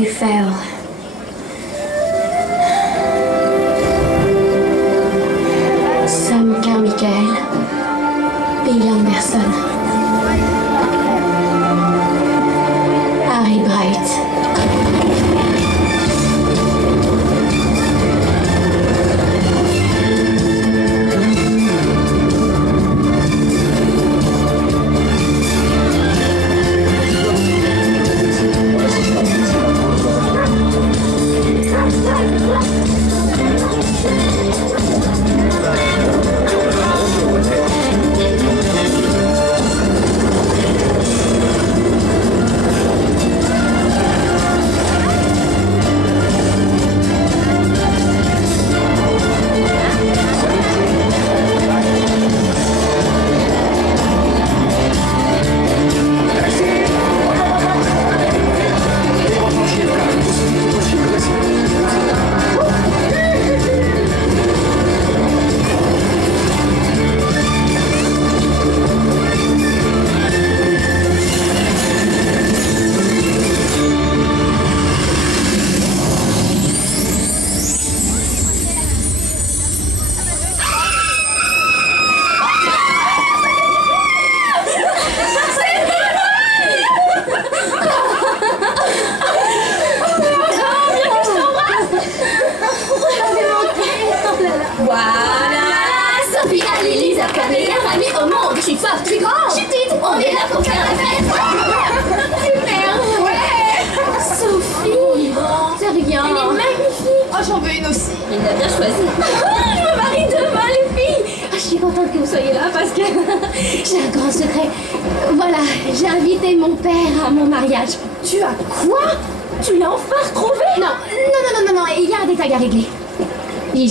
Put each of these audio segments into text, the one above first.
You fail. Sam Carmichael, Bill Anderson, Harry Bright.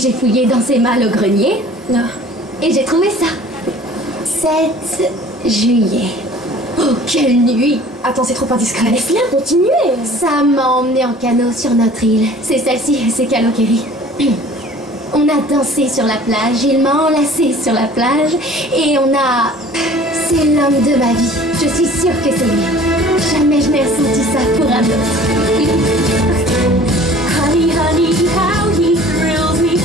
J'ai fouillé dans ses malles au grenier. Non. Et j'ai trouvé ça. 7 juillet. Oh, quelle nuit! Attends, c'est trop indiscret. Laisse-la continuer. Ça m'a emmené en canot sur notre île. C'est celle-ci, c'est Kalokeri. On a dansé sur la plage, il m'a enlacé sur la plage, et on a... C'est l'homme de ma vie. Je suis sûre que c'est lui. Jamais je n'ai ressenti ça pour un autre. Honey, honey, how he thrills me.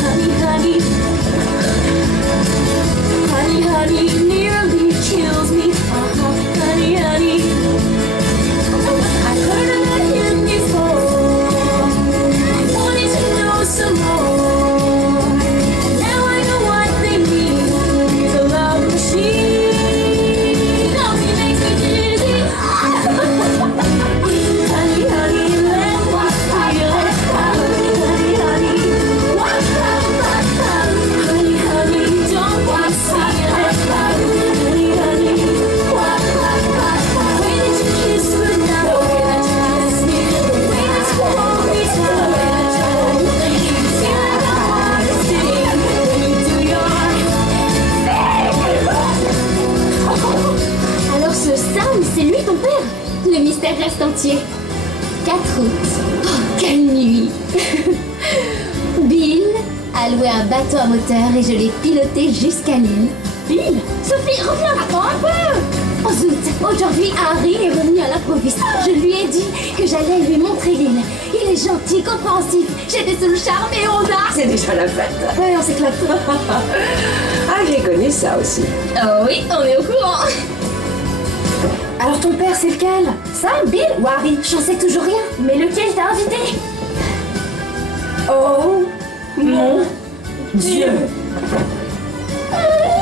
Honey, honey. Honey, honey, nearly kills me. Honey, honey. I've heard about him before. I wanted to know some more. Now I know what they mean. He's a love machine. Oh, he makes me dizzy. Honey, honey, let me feel it. Honey, honey. Honey, honey, don't want to see it. Honey, honey. When did you kiss me now? The way that you kiss me. The way that you hold me tight. The way that you hold me. You feel like I wanna sing when you do your thing. Alors ce Sam, c'est lui ton père? Le mystère reste entier. 4 août. Oh, quelle nuit. Bill a loué un bateau à moteur et je l'ai piloté jusqu'à l'île. Bill? Sophie, reviens, attends un peu. En août, aujourd'hui, Harry est revenu à l'improviste. Je lui ai dit que j'allais lui montrer l'île. Il est gentil, compréhensif. J'étais sous le charme et on a... C'est déjà la fête. Ouais, on s'éclate. Ah, j'ai connu ça aussi. Oh oui, on est au courant. Alors ton père, c'est lequel? Sam, Bill ou Harry? J'en sais toujours rien. Mais lequel t'a invité? Oh mon Dieu!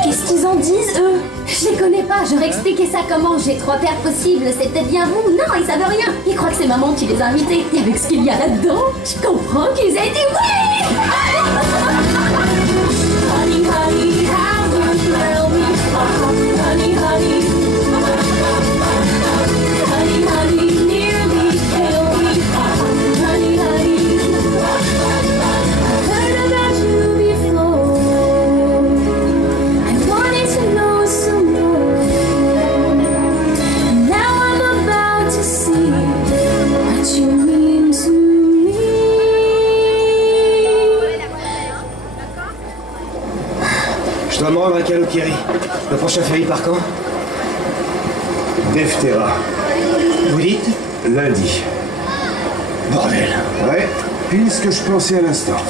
Qu'est-ce qu'ils en disent, eux? Je les connais pas, j'aurais expliqué ça comment. J'ai 3 pères possibles, c'est peut-être bien vous. Non, ils savent rien. Ils croient que c'est maman qui les a invités. Et avec ce qu'il y a là-dedans, je comprends qu'ils aient dit oui! Honey, honey, how you thrill me. Honey, honey. Honey, honey, nearly kill me. Honey, honey. I've heard about you before. I wanted to know some more. And now I'm about to see what you mean to me. Je dois me rendre à Kalokeri. Le prochain ferry par quand? Defterra. Vous dites? Lundi. Bordel. Ouais, pile ce que je pensais à l'instant.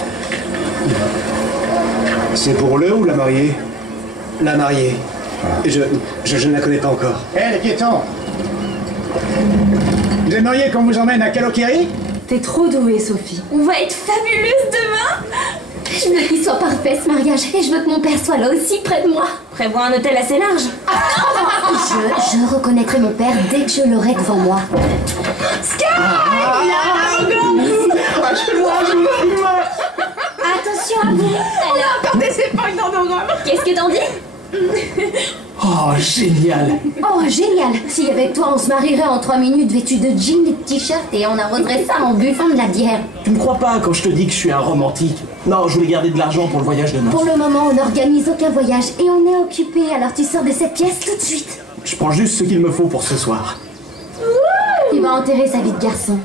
C'est pour le ou la mariée? La mariée. Je ne la connais pas encore. Hé, les piétons! Vous aimeriez qu'on vous emmène à Kalokeri? T'es trop douée, Sophie. On va être fabuleuse demain. Je veux qu'il soit parfait ce mariage et je veux que mon père soit là aussi près de moi. Prévois un hôtel assez large. Je reconnaîtrai mon père dès que je l'aurai devant moi. Attention à vous. Alors, Participe pas une endogramme. qu'est-ce que t'en dis? Oh, génial! Oh, génial. Si avec toi on se marierait en 3 minutes vêtus de jeans et de t-shirt et on arroserait ça en buvant de la bière. Tu me crois pas quand je te dis que je suis un romantique? Non, je voulais garder de l'argent pour le voyage de noces. Pour le moment, on n'organise aucun voyage et on est occupé, alors tu sors de cette pièce tout de suite. Je prends juste ce qu'il me faut pour ce soir. Il va enterrer sa vie de garçon.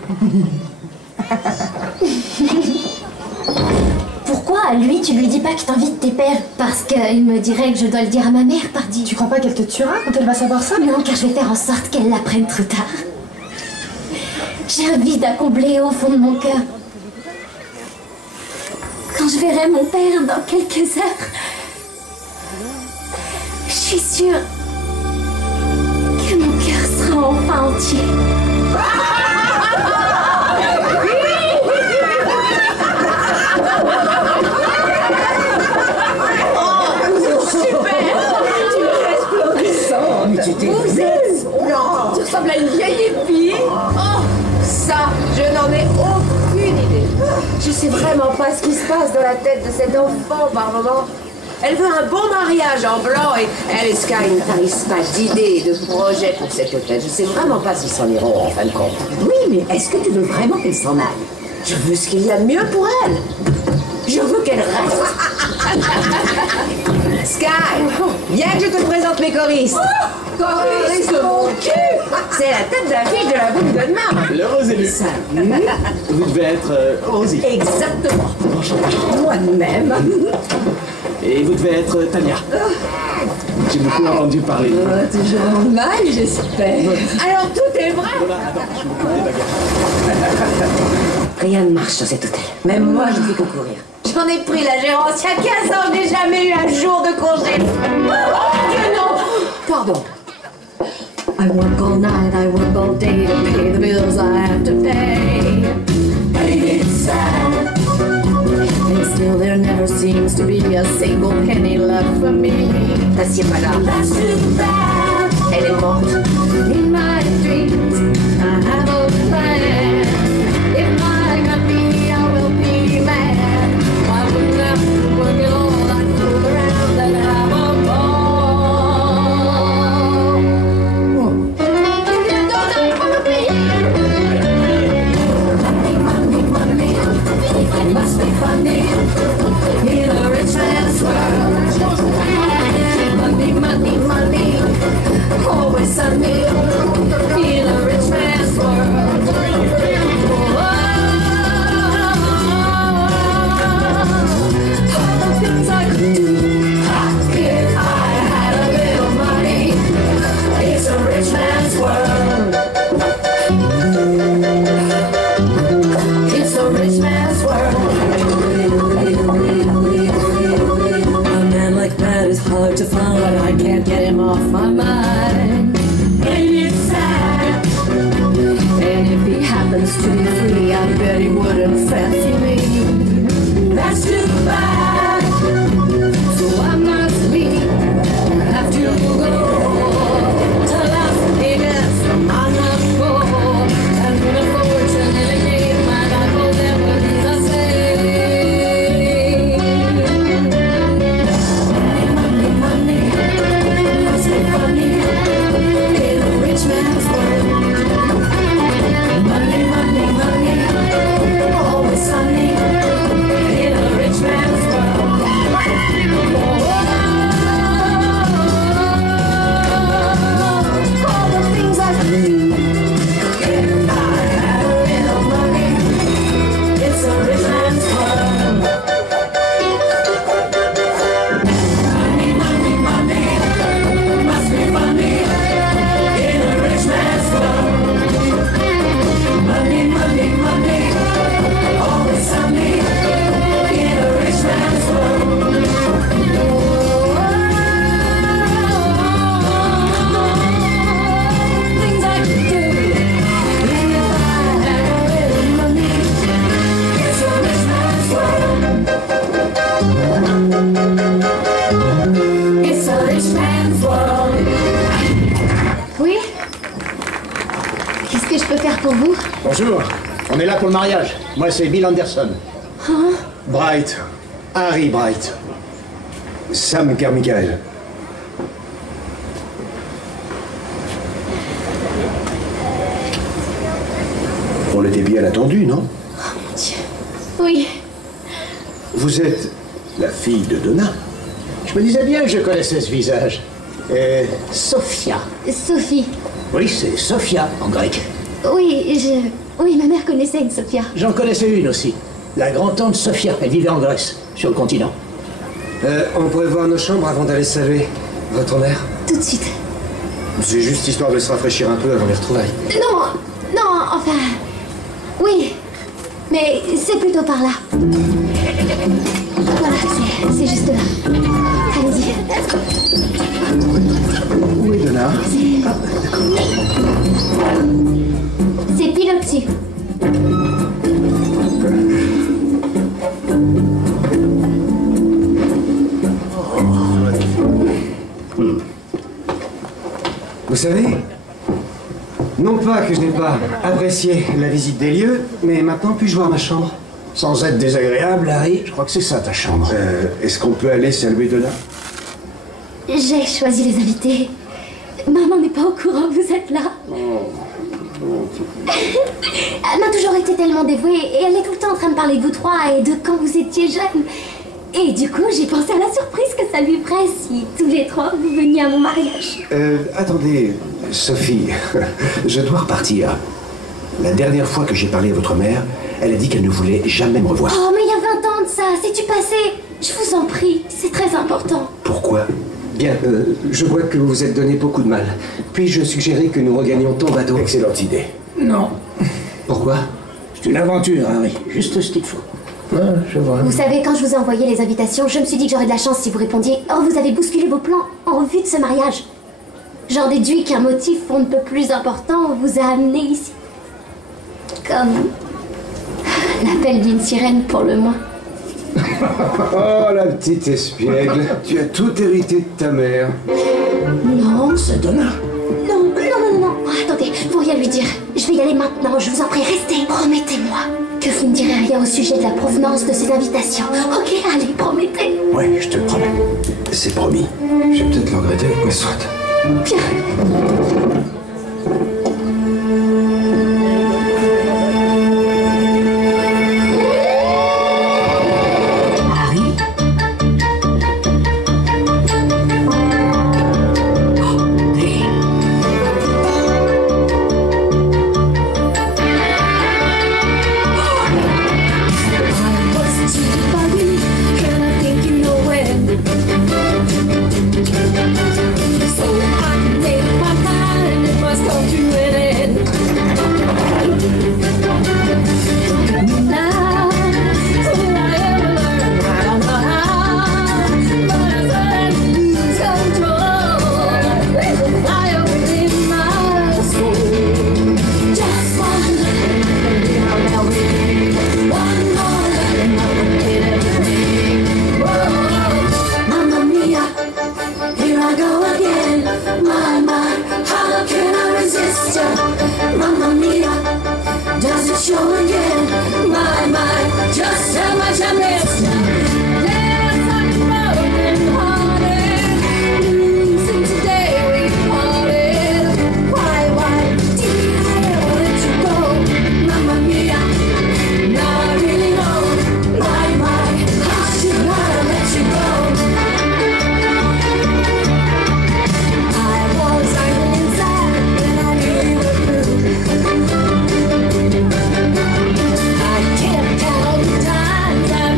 Pourquoi, lui, tu lui dis pas que t'invites tes pères? Parce qu'il me dirait que je dois le dire à ma mère, pardi. Tu crois pas qu'elle te tuera quand elle va savoir ça? Non, car je vais faire en sorte qu'elle l'apprenne trop tard. J'ai un vide à combler au fond de mon cœur. Quand je verrai mon père dans quelques heures, je suis sûre que mon cœur sera enfin entier. Vous êtes... Non, tu ressembles à une vieille épie. Oh, ça, je n'en ai aucune idée. Je sais vraiment pas ce qui se passe dans la tête de cette enfant par moment. Elle veut un bon mariage en blanc et elle, Sky, ne tarisse pas d'idées, de projets pour cet hôtel. Je sais vraiment pas s'ils s'en iront en fin de compte. Oui, mais est-ce que tu veux vraiment qu'elle s'en aille? Je veux ce qu'il y a de mieux pour elle. Je veux qu'elle reste. Sky, viens que je te présente mes choristes. Choriste, mon cul! C'est la tête d'affiche de la boucle de demain. L'heureux élu. Vous devez être Rosie. Exactement. Moi-même. Et vous devez être Tania. J'ai beaucoup entendu parler. Toujours en mal, j'espère. Alors tout est vrai. Voilà, attends, je m'occupe des bagages. Rien ne marche sur cet hôtel. Même moi, je ne fais que courir. J'en ai pris la gérance il y a 15 ans, je n'ai jamais eu un jour de congé. Oh Dieu non! Pardon. I work all night, I work all day to pay the bills I have to pay. Ain't it sad? And still there never seems to be a single penny left for me. T'assieds pas là. That's too bad. Elle est morte. In my dreams, I have a plan. If I got me, I will be mad. I wouldn't have to work at all. I'd fool around and have a ball. It must be funny in a rich man's world. Money, money, money, always sunny in a rich man's world. All the things I could do if I had a little money. It's a rich man's world. It's a rich man's world. A man like that is hard to find. I can't get him off my mind. Ain't it sad? And if he happens to be free, I bet he wouldn't fancy me. That's too bad. So I must leave. I have to go to Las Vegas. I'm not poor. And win a fortune in a game, my life will never be the same. Money, money, must be funny in a rich man's world. Money, money, money, always sunny It's a rich man's world. Oui? Qu'est-ce que je peux faire pour vous? Bonjour, on est là pour le mariage. Moi, c'est Bill Anderson. Hein? Bright. Harry Bright. Sam Carmichael. On était bien attendu, non? Mon Dieu. Oui. Vous êtes la fille de Donna. Je me disais bien que je connaissais ce visage. Sophia. Sophie. Oui, c'est Sophia en grec. Oui, Oui, ma mère connaissait une Sophia. J'en connaissais une aussi. La grand-tante Sophia. Elle vivait en Grèce, sur le continent. On pourrait voir nos chambres avant d'aller saluer votre mère? Tout de suite. C'est juste histoire de se rafraîchir un peu avant les retrouvailles. Non, enfin... Oui, mais c'est plutôt par là. Voilà, c'est juste là. Allez-y. Où est Donna? C'est pile au-dessus. Vous savez, non pas que je n'ai pas apprécié la visite des lieux, mais maintenant puis-je voir ma chambre? Sans être désagréable, Harry, je crois que c'est ça ta chambre. Est-ce qu'on peut aller saluer Donna? J'ai choisi les invités. Maman n'est pas au courant, vous êtes là. Elle m'a toujours été tellement dévouée et elle est tout le temps en train de parler de vous trois et de quand vous étiez jeunes. Et du coup, j'ai pensé à la surprise que ça lui ferait si tous les trois vous veniez à mon mariage. Attendez, Sophie, je dois repartir. La dernière fois que j'ai parlé à votre mère, elle a dit qu'elle ne voulait jamais me revoir. Oh, mais il y a 20 ans de ça, c'est du passé. Je vous en prie, c'est très important. Pourquoi? Bien, je vois que vous vous êtes donné beaucoup de mal. Puis-je suggérer que nous regagnions ton bateau? Excellente idée. Non. Pourquoi? C'est une aventure, Harry. Juste ce qu'il faut. Je vois. Vous savez, quand je vous ai envoyé les invitations, je me suis dit que j'aurais de la chance si vous répondiez. Or, vous avez bousculé vos plans en vue de ce mariage. J'en déduis qu'un motif on ne peut plus important vous a amené ici. Comme l'appel d'une sirène pour le moins. Oh, la petite espiègle. Tu as tout hérité de ta mère. Non. C'est Donna. Non. Oh, attendez, faut rien lui dire. Je vais y aller maintenant, je vous en prie, restez. Promettez-moi que vous ne direz rien au sujet de la provenance de ces invitations. Ok, allez, promettez. Oui, je te le promets. C'est promis. Je vais peut-être le regretter, mais soit. Bien.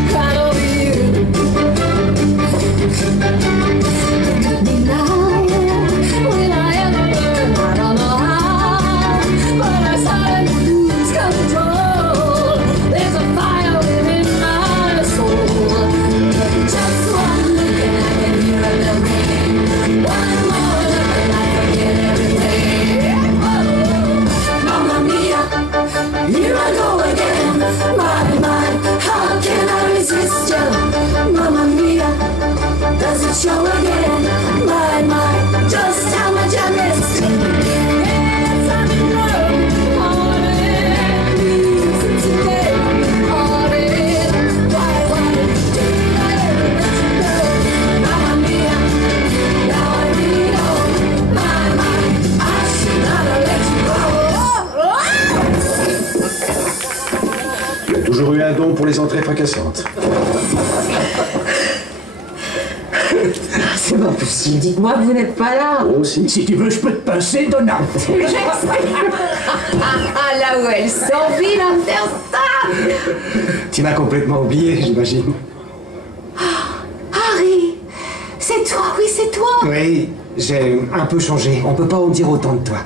I've show again. My, just how much I miss you. Yes, I'm in love. All in, reason today. All in, why did I ever let you go? Mamma mia, now I really know. My, I should not have let you go. Tu as toujours eu un don pour les entrées fracassantes. C'est pas possible, dites-moi que vous n'êtes pas là. Moi aussi. Si tu veux, je peux te pincer, Donna. Ah, là où elle s'envie, Anderson. Tu m'as complètement oublié, j'imagine. Harry, c'est toi, oui, c'est toi. Oui, j'ai un peu changé. On peut pas en dire autant de toi.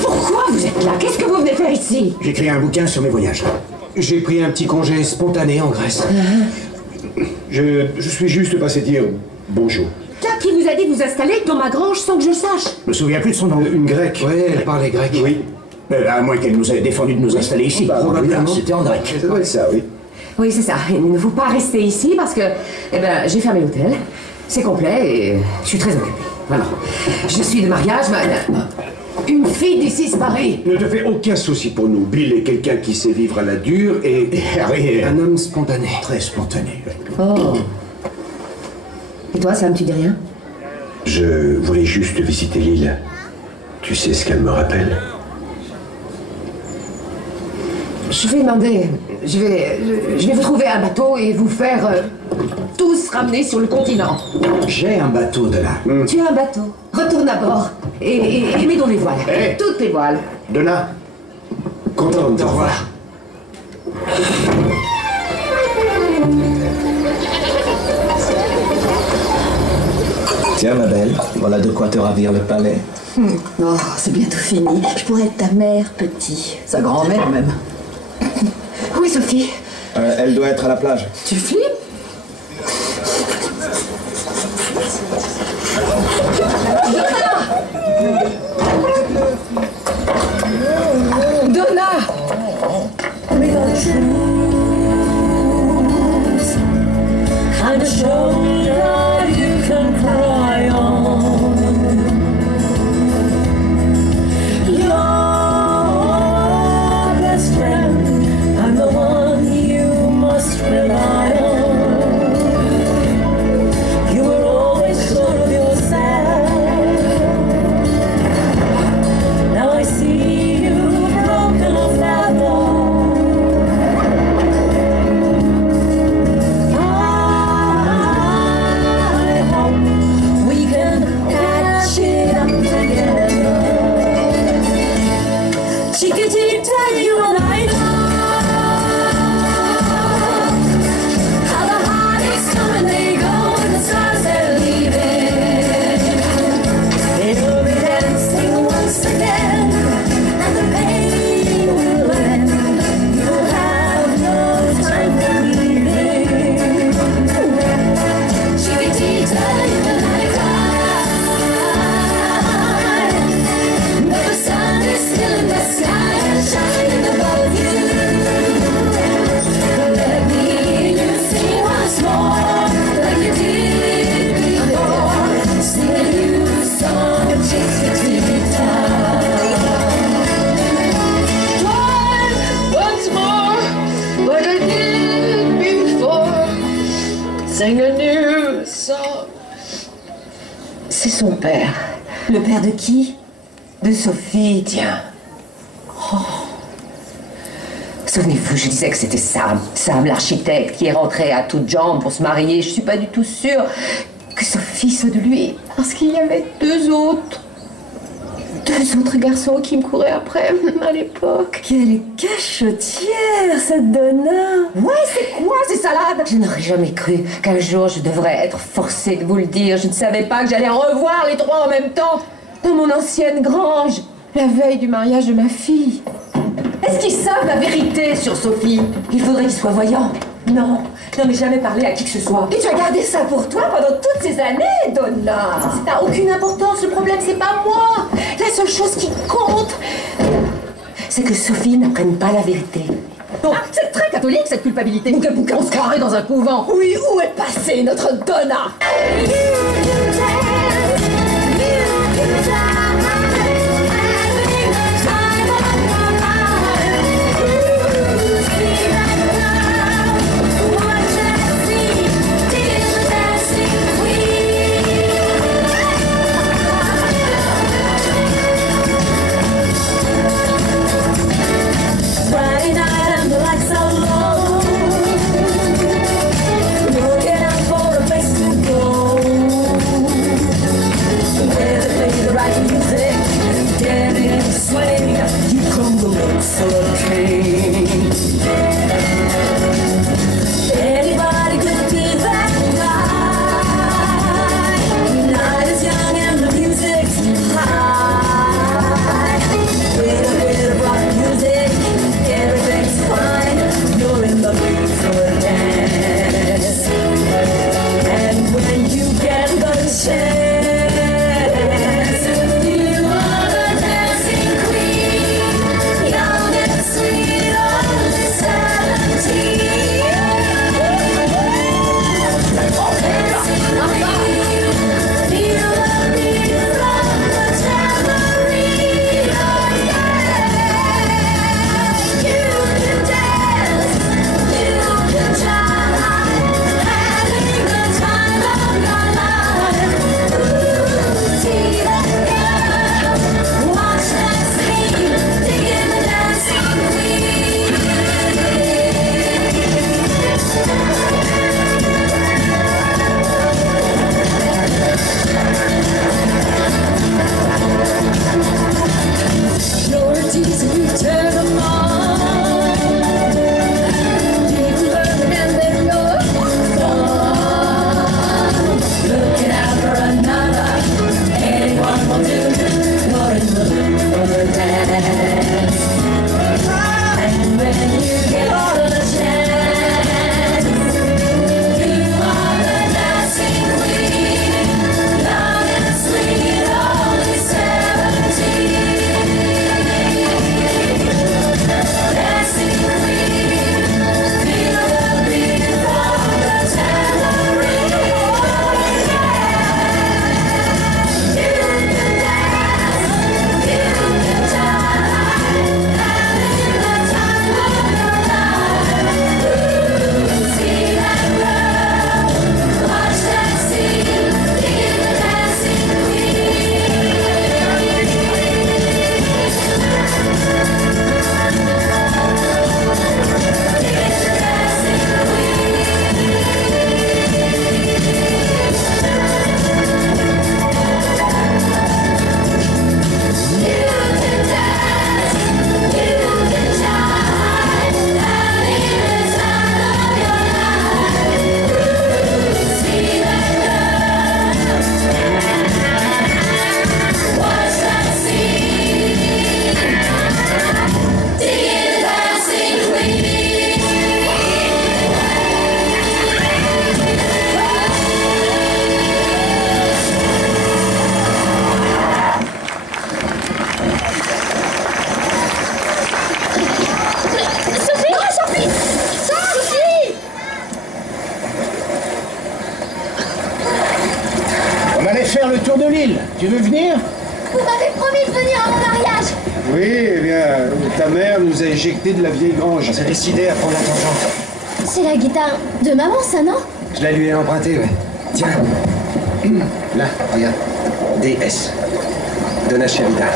Pourquoi vous êtes là? Qu'est-ce que vous venez faire ici? J'écris un bouquin sur mes voyages. J'ai pris un petit congé spontané en Grèce. Je suis juste passé dire bonjour. Qui vous a dit de vous installer dans ma grange sans que je sache? Je me souviens plus de son nom. Une grecque. Oui, elle parlait grec. Oui. À moins qu'elle nous ait défendu de nous installer ici. Probablement. C'était en grec. Ça doit être ça, oui. Oui, c'est ça. Il ne faut pas rester ici parce que, j'ai fermé l'hôtel. C'est complet et je suis très occupée. Voilà. Je suis de mariage, une fille d'ici se marie. Ne te fais aucun souci pour nous. Bill est quelqu'un qui sait vivre à la dure et Harry est Un homme spontané. très spontané. Oh. Et toi, Sam, tu dis rien? je voulais juste visiter l'île. Tu sais ce qu'elle me rappelle? Je vais demander. Je vais vous trouver un bateau et vous faire tous ramener sur le continent. J'ai un bateau de là. Tu as un bateau. Retourne à bord et mets dans les voiles. Hey. Toutes les voiles. Donna, content de te revoir. Tiens, ma belle, voilà de quoi te ravir le palais. Oh, c'est bientôt fini. Je pourrais être ta mère, petit. Sa grand-mère, même. Oui, Sophie. Elle doit être à la plage. Tu flippes? Donna! I'm a shoulder you can cry on. Your best friend, I'm the one you must rely on. You were always sure of yourself. Now I see you've broken off that wall. We can catch it up together. Chiquitita, you and I know how the heartaches come and they go and the stars they're leaving. They'll be dancing once again and the pain will end. You'll have no time for leaving. Chiquitita, you and I cry. But the sun is still in the sky and shining above you. Let me hear you sing once more, like you did before. Sing a new song of Chiquitita. Once more, like I did before. Sing a new song. C'est son père. Le père de qui? De Sophie, tiens. Oh. Souvenez-vous, je disais que c'était Sam l'architecte, qui est rentré à toutes jambes pour se marier. Je suis pas du tout sûre que Sophie soit de lui, parce qu'il y avait deux autres garçons qui me couraient après à l'époque. Quelle cachotière, cette Donna. Ouais, c'est quoi ces salades? Je n'aurais jamais cru qu'un jour je devrais être forcée de vous le dire. Je ne savais pas que j'allais revoir les trois en même temps dans mon ancienne grange, la veille du mariage de ma fille. Est-ce qu'ils savent la vérité sur Sophie? Il faudrait qu'ils soient voyants. Non, je n'en ai jamais parlé à qui que ce soit. Et tu as gardé ça pour toi pendant toutes ces années, Donna. Ça n'a aucune importance, le problème c'est pas moi. La seule chose qui compte, c'est que Sophie n'apprenne pas la vérité. Oh, c'est très catholique cette culpabilité. Bouquet, on se croirait dans un couvent. Oui, où est passée notre Donna? Friday night and the lights are low. Looking out for a place to go, where they play the right music, getting in the swing. You come to look for a king. Anybody could be that guy. The night is young and the music's high. With a bit of rock music, everything's fine. You're in the mood for a dance. And when you get the chance, you are the dancing queen. Young and sweet, only 17. Dancing queen, feel the beat from the tambourine. Oh yeah, you can dance, you can jive, having the time of your life. Ooh, see that girl, watch that scene, digging the dancing queen. You're a tease and you turn them on. People learn and they're your gone. Looking out for another, anyone will do. You're in the mood for a dance. And when you get the chance, you are the dancing queen. Young and sweet, only 17. Dancing queen, feel the beat from the tambourine. You can dance, you can jive, having the time of your life. Ooh, see that girl, watch that scene, digging the dancing queen. On allait faire le tour de l'île. Tu veux venir? Vous m'avez promis de venir à mon mariage. Oui, eh bien, ta mère nous a éjectés de la vieille grange. On s'est décidé à prendre la tangente. C'est la guitare de maman, ça, non? Je la lui ai empruntée, ouais. Tiens. Là, regarde. DS. Donna Sherita.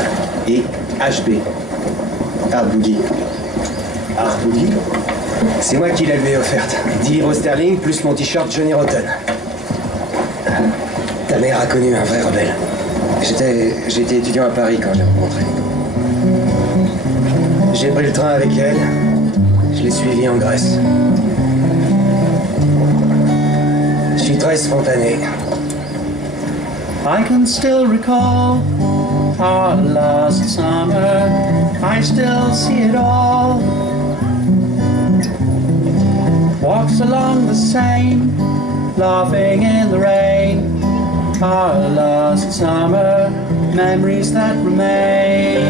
Et HB. Art Boogie. Art Boogie? C'est moi qui la lui ai offerte. 10 livres sterling plus mon t-shirt Johnny Rotten. Ta mère a connu un vrai rebelle. J'étais étudiant à Paris quand je l'ai rencontrée. J'ai pris le train avec elle. Je l'ai suivie en Grèce. Je suis très spontané. I can still recall our last summer. I still see it all. Walks along the Seine, laughing in the rain. Our last summer, memories that remain.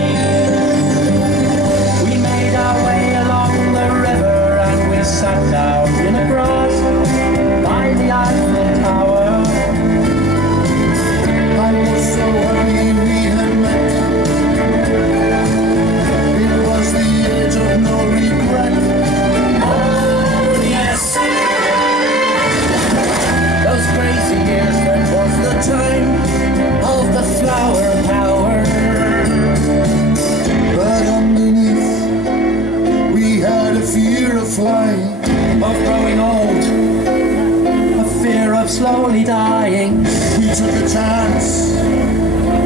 We made our way along the river sat down in the grass by the Eiffel Tower. I was so happy we had met. It was the age of no regret. Oh yes, those crazy years, that was the time of the flower power. But underneath, we had a fear of flying, of growing old, a fear of slowly dying. We took a chance,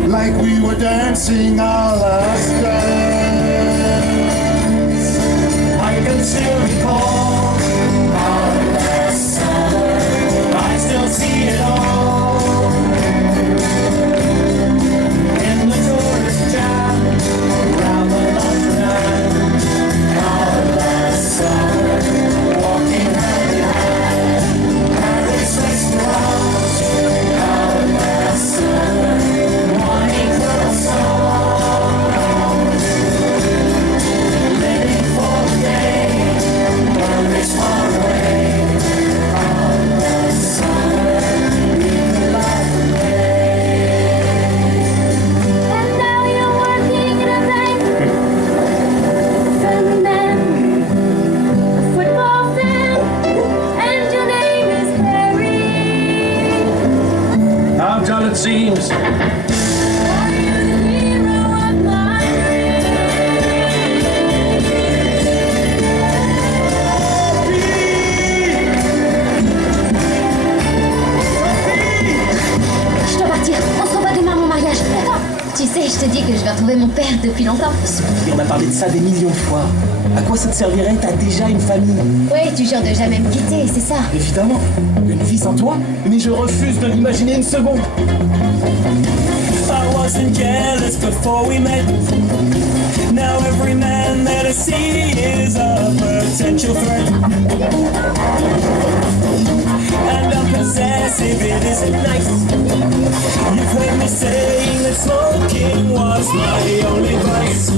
like we were dancing our last dance. I can still recall our last summer. I still see it all in the tourist jam around the London. Our last summer, walking hand in hand, Paris restaurants. Our last summer, wanting for a song, living for the day when it's far away. Our last summer, we could laugh away. And now you're working in a bank. And then a football fan. And your name is Harry. How dull it seems. Are you the hero of my Je dois partir. On se revoit demain à mon mariage. D'accord. Tu sais, je te dis que je vais retrouver mon père depuis longtemps. Et on a parlé de ça des millions de fois. À quoi ça te servirait? T'as déjà une famille. Oui, tu jures de jamais me quitter, c'est ça. Évidemment. Une vie sans toi? Mais je refuse de l'imaginer une seconde. I wasn't jealous before we met. Now every man that I see is a potential threat. And I'm possessive, it isn't nice. You've heard me saying that smoking was my only vice.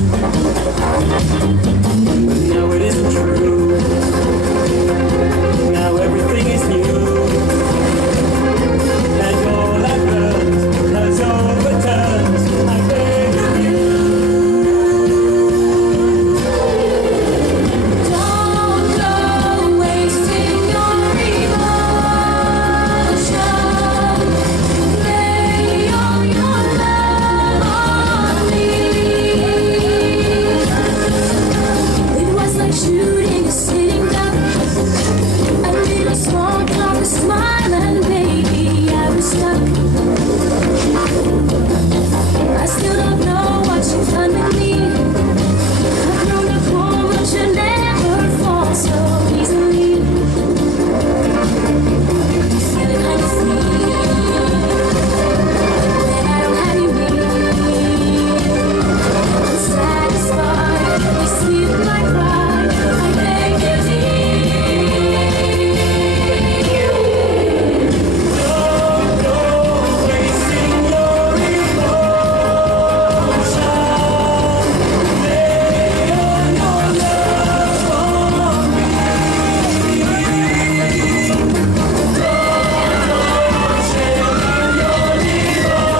But now it isn't true. Now everything is new. And all I've learned has overturned. I beg of you. Don't go wasting your emotion. Lay all your love on me. It was like shooting a sitting duck. I did a small drop, a smile, and baby, I was stuck. I still don't know what you've done with me. I've grown up more, but you never fall so easily. Feeling kind of free when I don't have you near. I'm satisfied, you sweet like pride. I beg you, Don't go wasting your emotion. Lay all your love on me. Don't go sharing your devotion.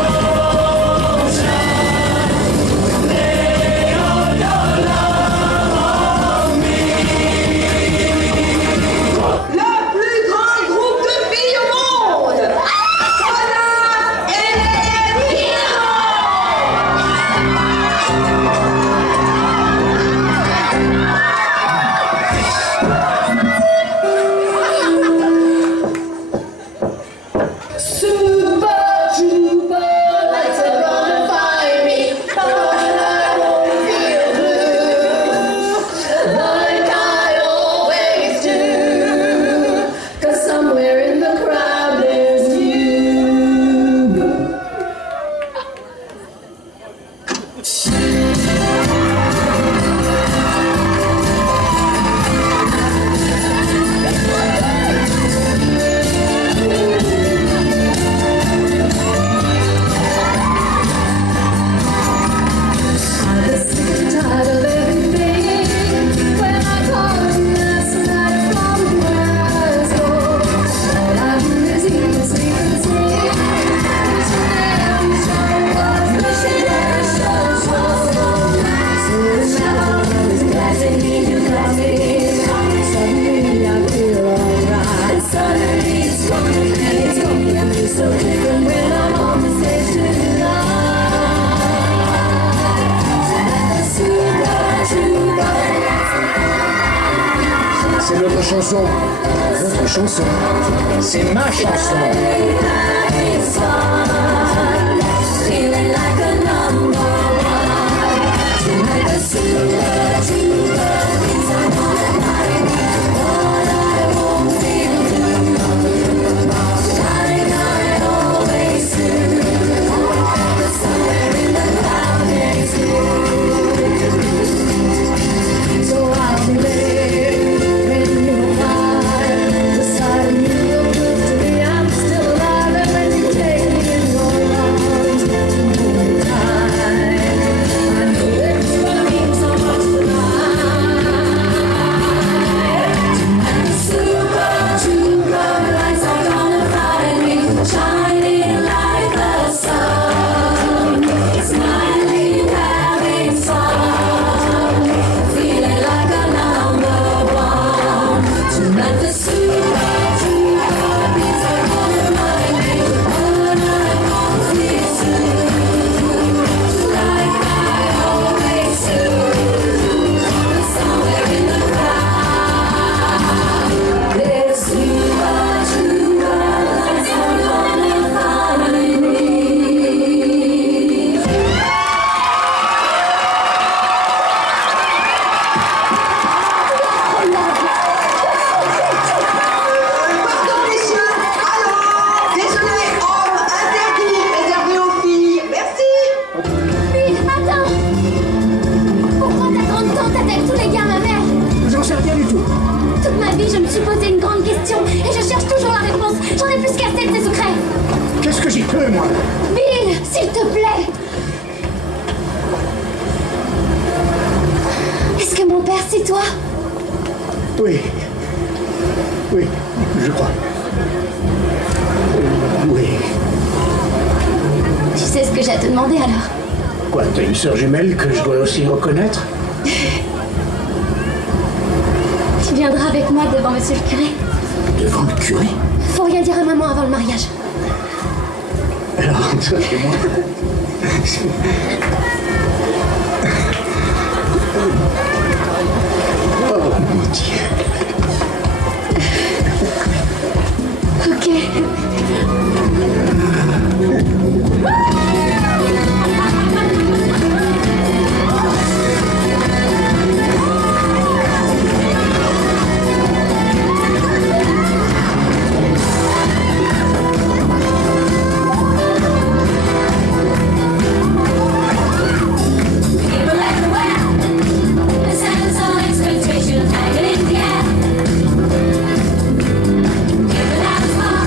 Lay all your love on me. Le plus grand groupe de filles au monde. Connard et les Super Trooper, lights are gonna find me, but I won't feel blue, like I always do, 'cause somewhere in the crowd there's you. chanson. Votre chanson. C'est ma chanson. Feeling like a number one. Tonight the super duper things I wanna like. What I won't feel do. Like I always do. But somewhere in the cloud next to. So I'll be there when you arrive. The sight of you will prove to me I'm still alive. And when you take me in your arms, I know it's gonna mean so much tonight. And the super duper lights are gonna find me, shining like the sun, smiling, having fun, feeling like a number one. Tonight the super duper beats are gonna remind me what I want to do, like I always do. But somewhere in the crowd, there's super duper lights are gonna find me. Pardon, messieurs. Alors, désolé, homme interdit, réservé aux filles. Merci. Bill, attends! Pourquoi t'as tant de temps t'attaques tous les gars, ma mère? J'en sais rien du tout. Toute ma vie, je me suis posé une grande question et je cherche toujours la réponse. J'en ai plus qu'à tête ces secrets. Qu'est-ce que j'y peux, moi? Bill, s'il te plaît! Est-ce que mon père, c'est toi? Oui. Oui, je crois. Oui. Tu sais ce que j'ai à te demander alors? Quoi, t'as une sœur jumelle que je dois aussi reconnaître? Tu viendras avec moi devant monsieur le curé. Devant le curé? Faut rien dire à maman avant le mariage. Alors, toi et moi. Oh mon Dieu. Ok. People everywhere, the sense of expectation hanging in the air. Keep it as far.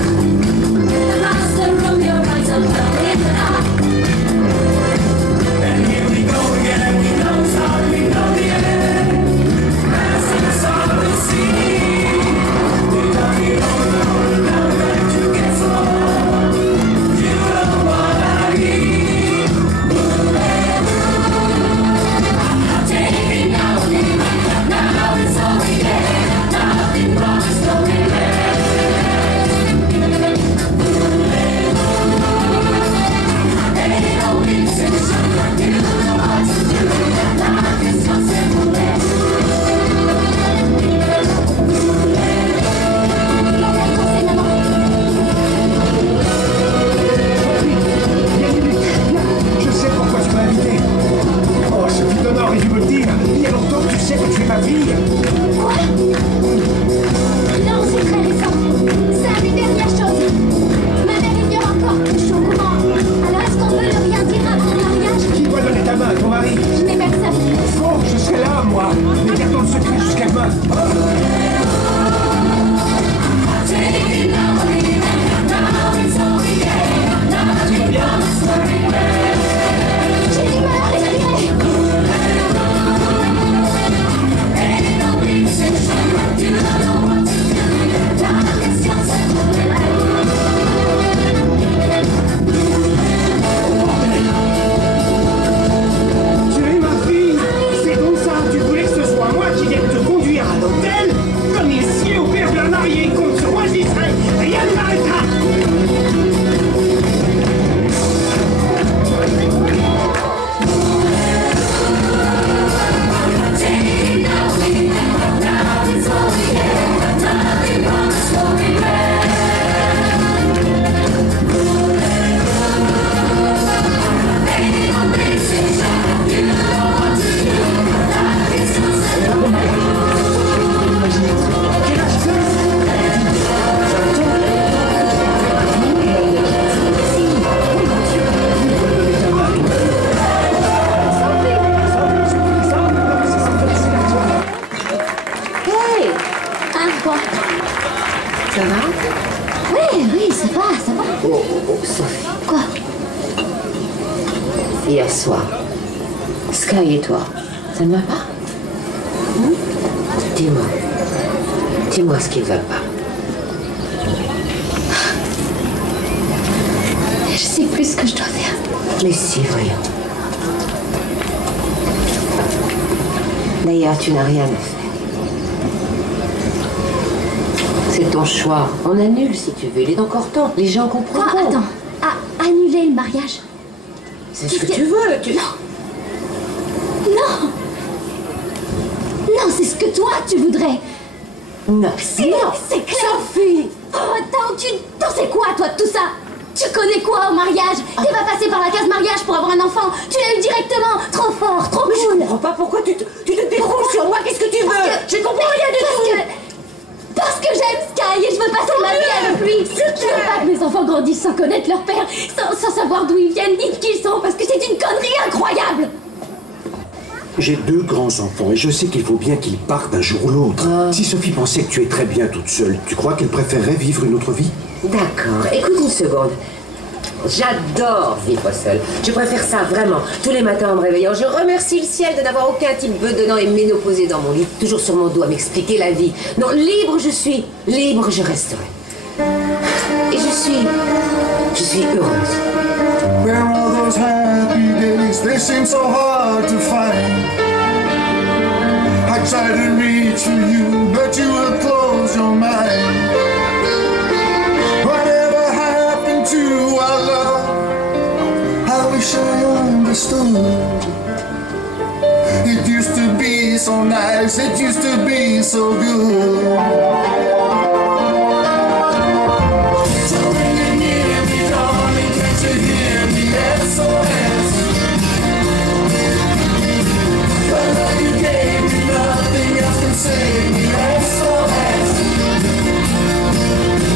Oh, Sophie. Quoi? Hier soir, Sky et toi, ça ne va pas? Dis-moi. Dis-moi ce qui ne va pas. Je sais plus ce que je dois faire. Mais si, voyons. D'ailleurs, tu n'as rien à faire. C'est ton choix. On annule si tu veux. Il est encore temps. Les gens comprendront. Quoi? Attends. Annuler le mariage? C'est ce que tu veux. Non. Non, c'est ce que toi, tu voudrais. Non. C'est clair. Sophie. Oh, attends, t'en sais quoi, toi, de tout ça? Tu connais quoi au mariage? T'es pas passé par la case mariage pour avoir un enfant. Tu l'as eu directement. Trop fort, trop cool. Mais je comprends pas pourquoi tu te déroules sur moi. Qu'est-ce que tu veux? Je comprends rien du tout. Parce que j'aime Sky et je veux passer ma vie avec lui. Je veux pas que mes enfants grandissent sans connaître leur père, sans savoir d'où ils viennent ni de qui ils sont, parce que c'est une connerie incroyable. J'ai 2 grands-enfants et je sais qu'il faut bien qu'ils partent un jour ou l'autre. Si Sophie pensait que tu es très bien toute seule, tu crois qu'elle préférerait vivre une autre vie? D'accord. Écoute une seconde. J'adore vivre seule. Je préfère ça, vraiment. Tous les matins en me réveillant, je remercie le ciel de n'avoir aucun type dedans et ménopausé dans mon lit, toujours sur mon dos à m'expliquer la vie. Non, libre je suis, libre je resterai. Et je suis heureuse. Where are those happy days? They seem so hard to find. I tried to reach for you, but you would close your mind. Whatever happened to our love? I wish I understood. It used to be so nice, it used to be so good. So when you're near me, darling, can't you hear me? SOS. But love you gave me, nothing else can save me. SOS.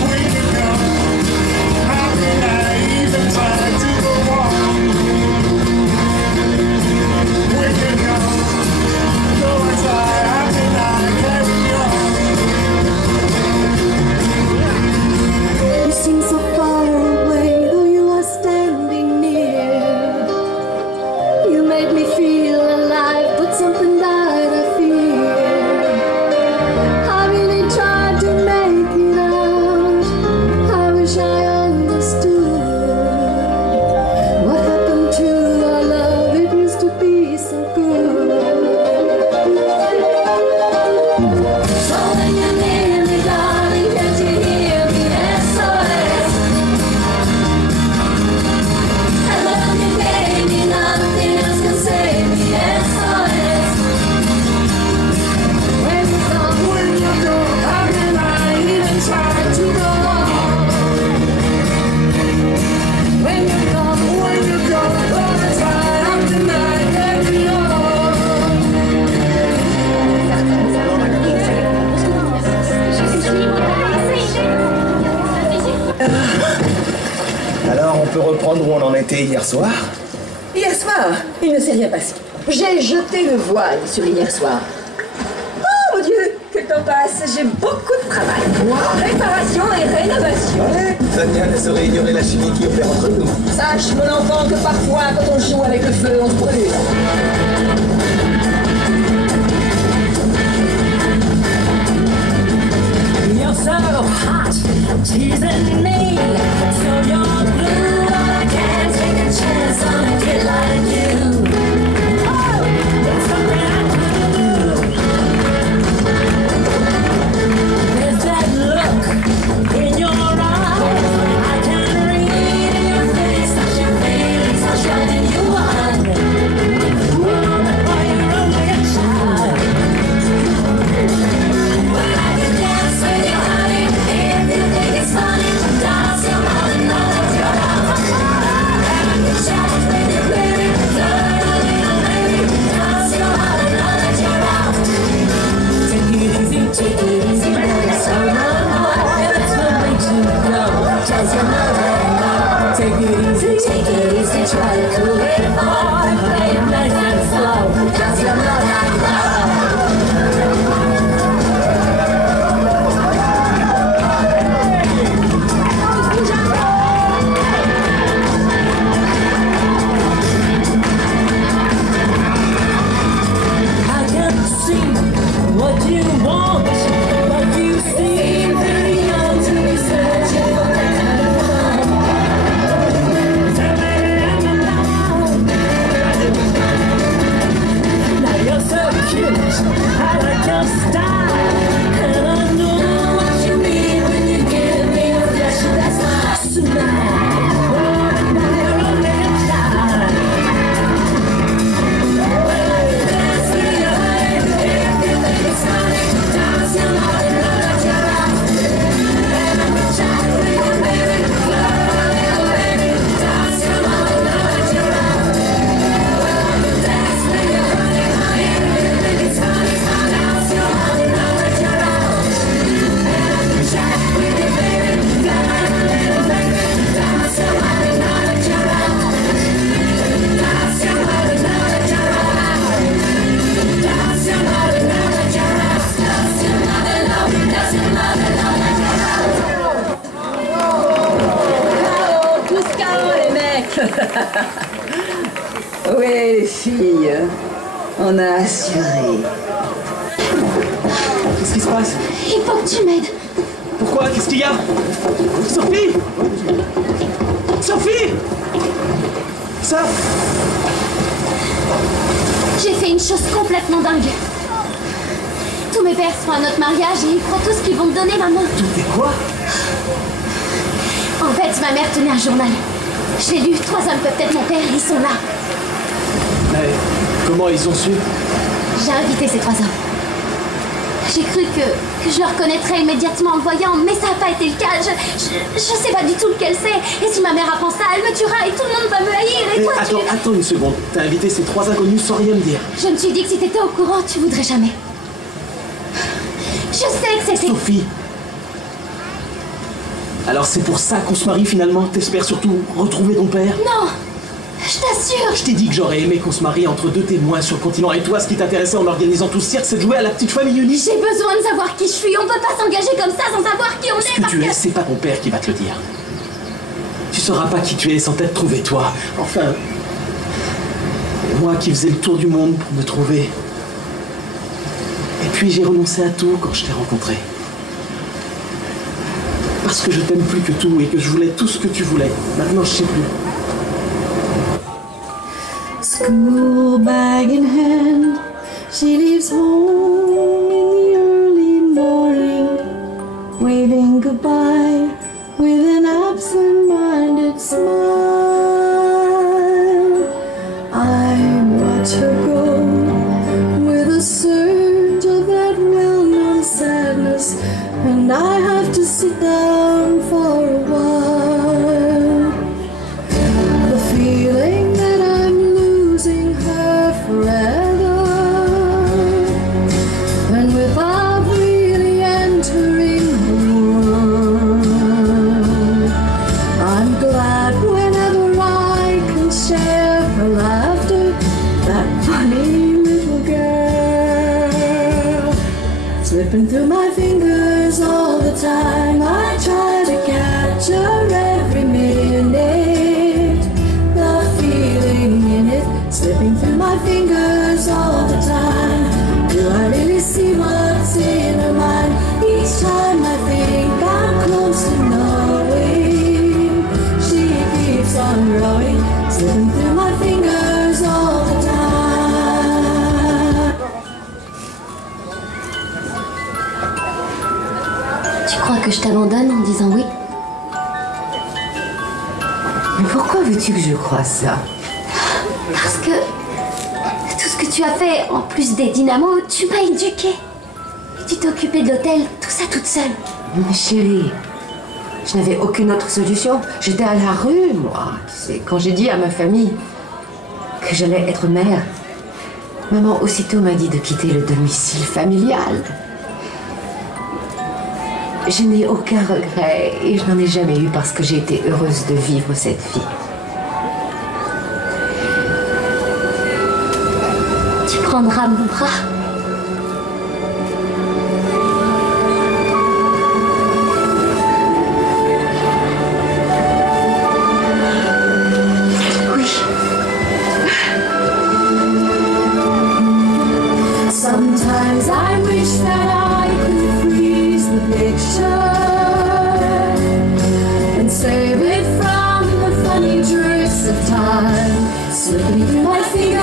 When you come, how can I even try to go on? When you come, though I try, how can I carry on? You seem so far away, though you are standing near. You made me feel alive, but something died of fear. I really tried to make it out. I wish I understood. What happened to our love? It used to be so good. So when you're near me, darling, can't you hear me? SOS. And love you gave me, nothing else can save me. SOS. When you go, how can I even try to go on? When you go, all the time, how can I carry on? Alors, on peut reprendre où on en était hier soir? Hier soir, il ne s'est rien passé. J'ai jeté le voile sur hier soir. Oh mon Dieu, que le temps passe, j'ai beaucoup de travail. Réparation et rénovation. Ouais, Sonia ne saurait ignorer la chimie qui opère entre nous. Sache, mon enfant, que parfois, quand on joue avec le feu, on se brûle. You're so hot, teasing me. So you're blue, I can't take a chance on a kid like you. Oh, it's something I couldn't do. There's that look in your eyes, I can read in your face that your feelings are shining you on. Oh, but boy, you're only a child. Well, I can dance with you, honey, if you think it's funny. Dance your mother, know that you're out. And I can chat with you, baby, turn a little baby. Dance your mother, know that you're out. Take it easy, baby, so no more. That's the way to go. Just your mother, know. Take it easy, try to cool it off. Play it nice and slow. Just your mother, know. Oui, les filles, on a assuré. Qu'est-ce qui se passe? Il faut que tu m'aides. Pourquoi? Qu'est-ce qu'il y a? Sophie! Sophie! Ça? J'ai fait une chose complètement dingue. Tous mes pères seront à notre mariage et ils croient tous qu'ils vont me donner ma main. Tout est quoi? En fait, ma mère tenait un journal. Je l'ai lu, 3 hommes peuvent être mon père, ils sont là. Mais comment ils ont su? J'ai invité ces 3 hommes. J'ai cru que je le reconnaîtrais immédiatement en le voyant, mais ça n'a pas été le cas. Je sais pas du tout lequel c'est. Et si ma mère apprend ça, elle me tuera et tout le monde va me haïr. Et toi, Attends une seconde. T'as invité ces 3 inconnus sans rien me dire. Je me suis dit que si t'étais au courant, tu voudrais jamais. Je sais que c'était... Sophie! Alors c'est pour ça qu'on se marie finalement? T'espères surtout retrouver ton père? Non! Je t'assure! Je t'ai dit que j'aurais aimé qu'on se marie entre 2 témoins sur le continent. Et toi, ce qui t'intéressait en organisant tout ce cirque, c'est de jouer à la petite famille unie. J'ai besoin de savoir qui je suis. On peut pas s'engager comme ça sans savoir qui on est. Ce que tu es, c'est pas ton père qui va te le dire. Tu sauras pas qui tu es sans t'être trouvé toi. Enfin... moi qui faisais le tour du monde pour me trouver. Et puis j'ai renoncé à tout quand je t'ai rencontré. Parce que je t'aime plus que tout et que je voulais tout ce que tu voulais. Maintenant, je sais plus. School bag in hand, she leaves home in the early morning, waving goodbye with an absent-minded smile. I watch her go with a surge of that well-known sadness, and I have to sit down for a while. The feeling that I'm losing her forever, and without really entering her world, I'm glad whenever I can share her laughter, that funny little girl, slipping through my fingers all the time. I try to catch her every minute, the feeling in it, slipping through my fingers all the time. Do I really see what's in her mind? Each time I think I'm close to knowing, she keeps on growing, slipping through my fingers all the time. Tu crois que je t'abandonne en disant oui? Mais pourquoi veux-tu que je croie ça? Parce que tout ce que tu as fait, en plus des dynamos, tu m'as éduquée. Et tu t'es occupée de l'hôtel, tout ça toute seule. Mais chérie, je n'avais aucune autre solution. J'étais à la rue, moi. Tu sais, quand j'ai dit à ma famille que j'allais être mère, maman aussitôt m'a dit de quitter le domicile familial. Je n'ai aucun regret et je n'en ai jamais eu parce que j'ai été heureuse de vivre cette vie. Tu prendras mon bras. Sometimes I wish that I could freeze the picture and save it from the funny drifts of time slipping through my fingers.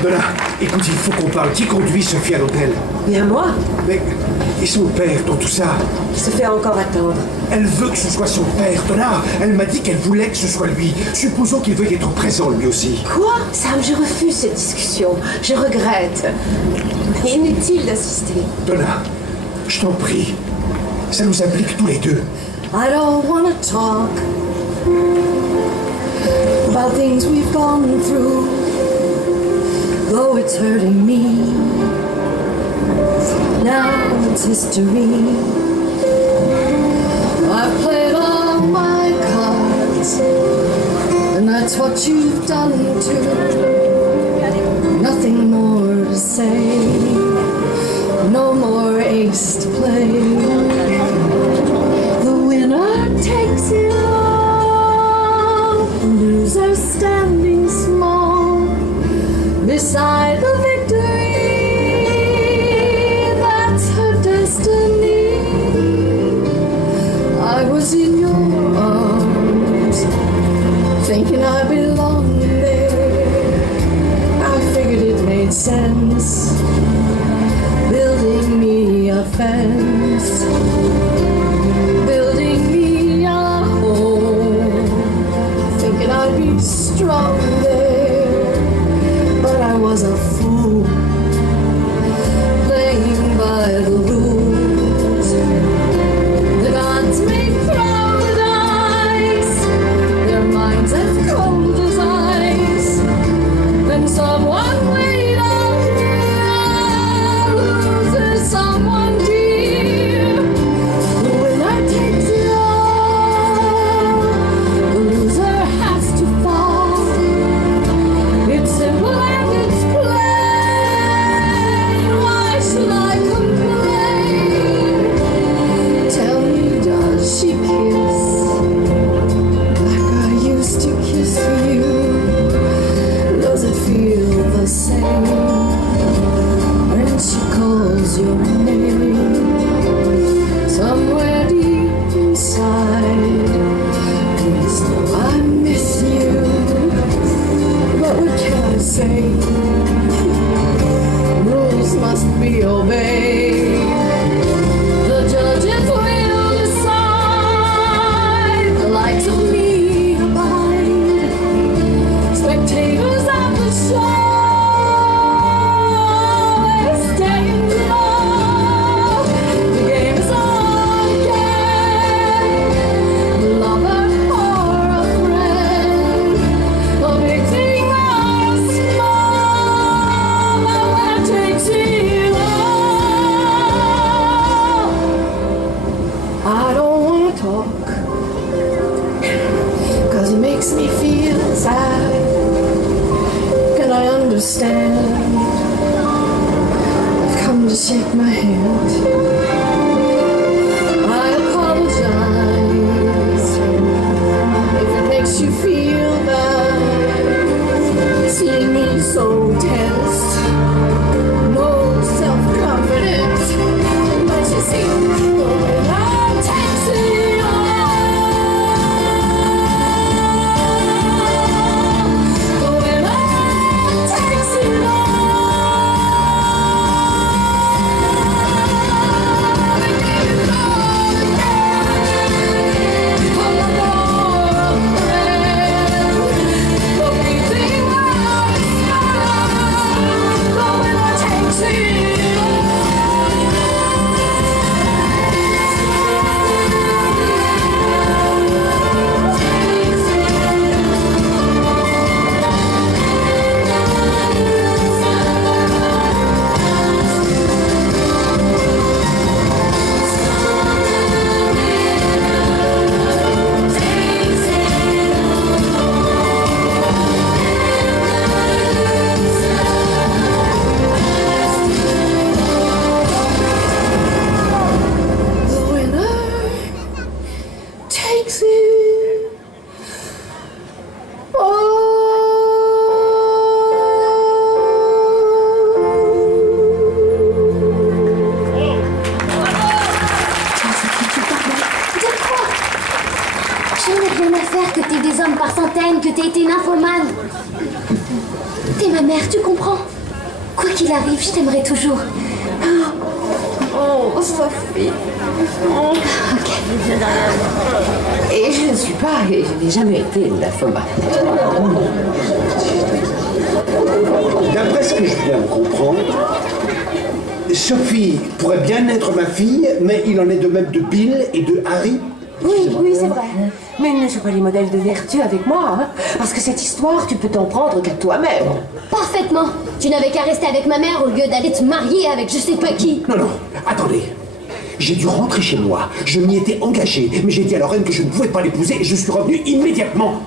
Donna, écoute, il faut qu'on parle. Qui conduit Sophie à l'hôtel? Bien moi. Mais, et son père dans tout ça? Il se fait encore attendre. Elle veut que ce soit son père, Donna. Elle m'a dit qu'elle voulait que ce soit lui. Supposons qu'il veuille être présent lui aussi. Quoi? Sam, je refuse cette discussion. Je regrette. Inutile d'assister. Donna, je t'en prie. Ça nous implique tous les deux. I don't wanna talk about things we've gone through, though it's hurting me. Now it's history. I've played all my cards, and that's what you've done too. Nothing more to say, no more ace to play. The winner takes it all, the loser standing small beside the victory. That's her destiny. I was in your arms, thinking I belonged there. I figured it made sense, building me a fence, building me a home, thinking I'd be strong there. But I was a fool, playing by the rules. The gods made proud eyes, their minds as cold as ice. Then someone wait out here, loses someone dear. The winner takes it all, the loser has to fall. It's simple and it's plain. Why should I complain? Tell me, does she kiss like I used to kiss you? Does it feel the same when she calls your name? Somewhere deep inside, please know I miss you. But what can I say? Rules must be obeyed. The judges will decide. The likes of me abide. Spectators at the show, staying low. The game is on again. Lover or a friend, a big thing or a small, the winner takes it all. I don't wanna talk, 'cause it makes me feel sad. Can I understand? I've come to shake my hand. I apologize if it makes you feel bad, seeing me so tense, no self-confidence. But you see, the winner takes it all. The winner takes it all. They give it all again. A lover or a friend, the big thing or a small, the winner takes it all. The winner takes it Je n'ai rien à faire que t'aies des hommes par centaines, que t'aies été nymphomane. T'es ma mère, tu comprends? Quoi qu'il arrive, je t'aimerai toujours. Oh, Sophie. Oh. Ok. Et je ne suis pas, et je n'ai jamais été une nymphomane. D'après ce que je viens de comprendre, Sophie pourrait bien être ma fille, mais il en est de même de Bill et de Harry. Oui, oui, c'est vrai. Mais ne joue pas les modèles de vertu avec moi, hein, parce que cette histoire, tu peux t'en prendre qu'à toi-même. Parfaitement. Tu n'avais qu'à rester avec ma mère au lieu d'aller te marier avec je sais pas qui. Non, non, attendez. J'ai dû rentrer chez moi. Je m'y étais engagé, mais j'ai dit à Lorraine que je ne pouvais pas l'épouser et je suis revenu immédiatement.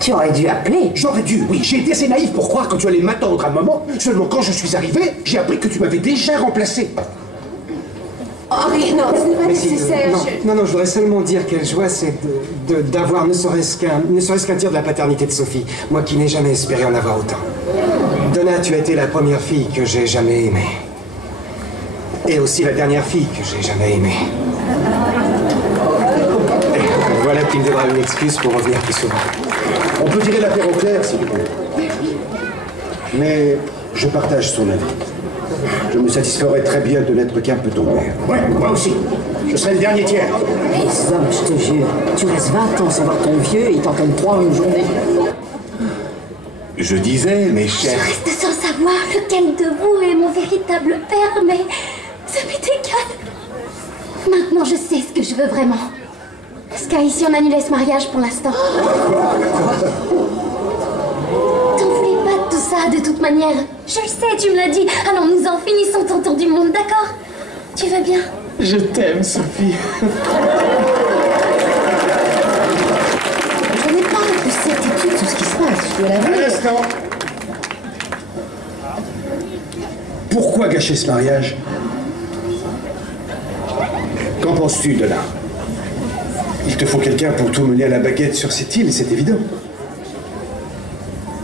Tu aurais dû appeler. J'aurais dû, oui. J'ai été assez naïf pour croire que tu allais m'attendre un moment. Seulement quand je suis arrivé, j'ai appris que tu m'avais déjà remplacé. Henri, non, ce n'est pas nécessaire. Non, je voudrais seulement dire quelle joie c'est d'avoir ne serait-ce qu'un tir de la paternité de Sophie. Moi qui n'ai jamais espéré en avoir autant. Donna, tu as été la première fille que j'ai jamais aimée. Et aussi la dernière fille que j'ai jamais aimée. Et voilà qu'il me devra une excuse pour revenir plus souvent. On peut tirer l'affaire au clair, si tu veux. Mais je partage son avis. Je me satisferais très bien de n'être qu'un peu ton père. Ouais, moi aussi. Je serai le dernier tiers. Les hommes, je te jure, tu restes 20 ans sans voir ton vieux et il t'en donne 3 en une journée. Je disais, mes Je chers... reste sans savoir lequel de vous est mon véritable père, mais ça m'est égal. Maintenant, je sais ce que je veux vraiment. Sky, si on annulait ce mariage pour l'instant. T'en voulais pas de tout ça, de toute manière. Je le sais, tu me l'as dit. Alors nous en finissons ton tour du monde, d'accord? Tu veux bien? Je t'aime, Sophie. Je n'ai pas de certitude sur ce qui se passe, je dois l'avouer. Un instant. Pourquoi gâcher ce mariage? Qu'en penses-tu, Donna? Il te faut quelqu'un pour tout mener à la baguette sur cette île, c'est évident.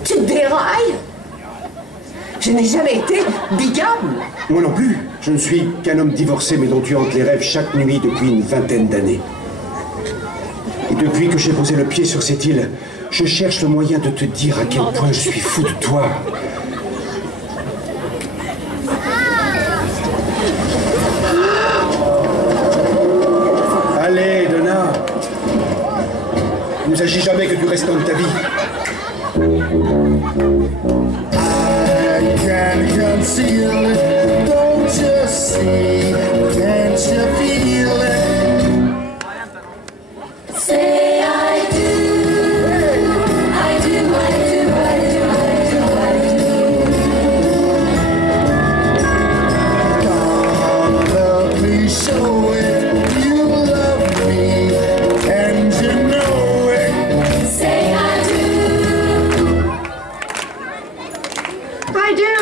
Tu dérailles? Je n'ai jamais été bigame. Moi non plus. Je ne suis qu'un homme divorcé, mais dont tu hantes les rêves chaque nuit depuis une vingtaine d'années. Et depuis que j'ai posé le pied sur cette île, je cherche le moyen de te dire à quel point je suis fou de toi. Allez, Donna. Il ne s'agit jamais que du restant de ta vie. I can't conceal it, don't you see? Can't you feel it? Say I do. I do, I do, I do, I do, I do. Come help me show it. You love me, and you know it. Say I do. I do.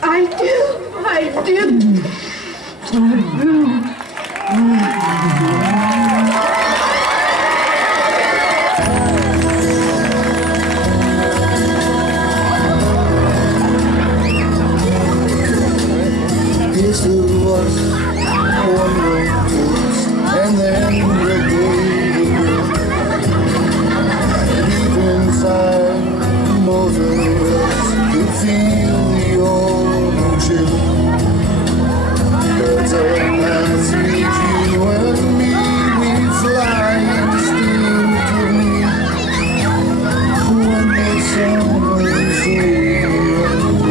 I do. Here's to us, one more toast, and then the day will deep inside, both of us could feel the autumn chill. Birds of paths meet you and me, we fly and steam to me. When the summer is over and we're gone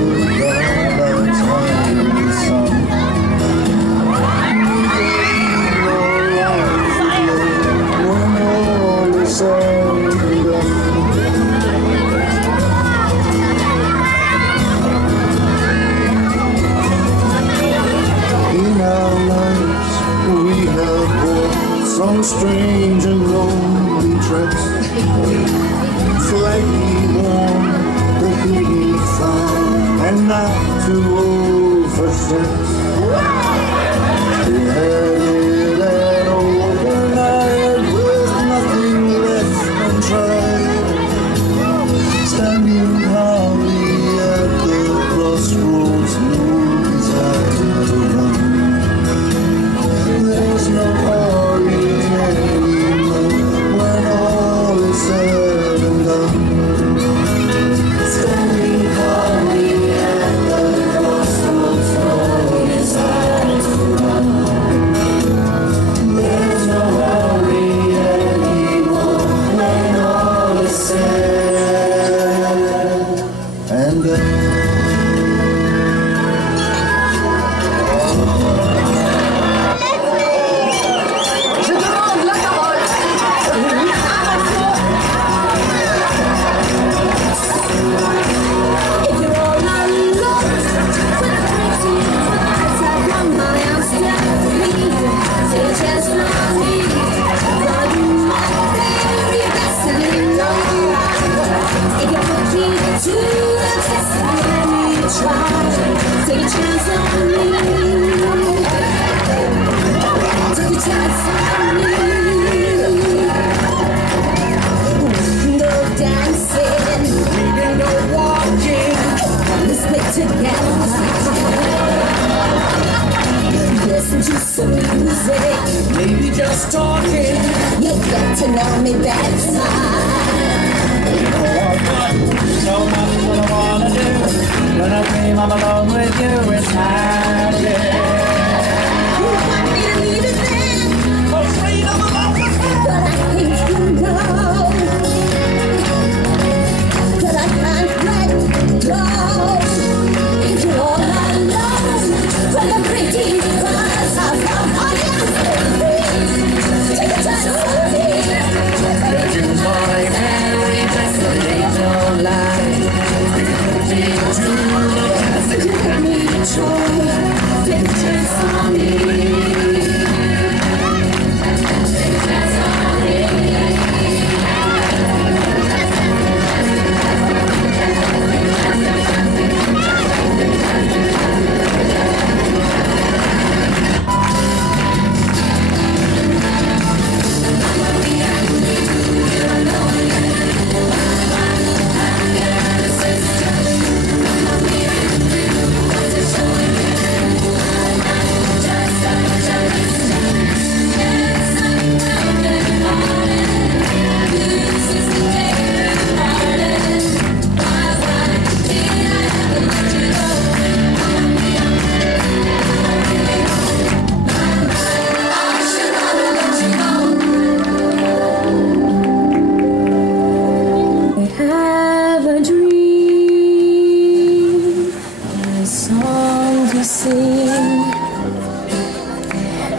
outside in the sun. In our lives we have walked some strange and lonely tracks, slightly warm, but really fun, and not too old for sex. We had it an open night with nothing less than tried, standing calmly at the crossroads, no desire to run. There's no hurry anymore when all is said and done. Standing calmly at the crossroads, no desire. just talking. You get to know me better. You know what? So much what I wanna do. When I dream I'm alone with you, it's happy. You want me to leave it there? For freedom of our but I think you know that I can't let go. You're all alone from the pretty colors of your heart. Take a chance on me. Legends my very best, the days don't lie. Give me joy. Take a chance on me.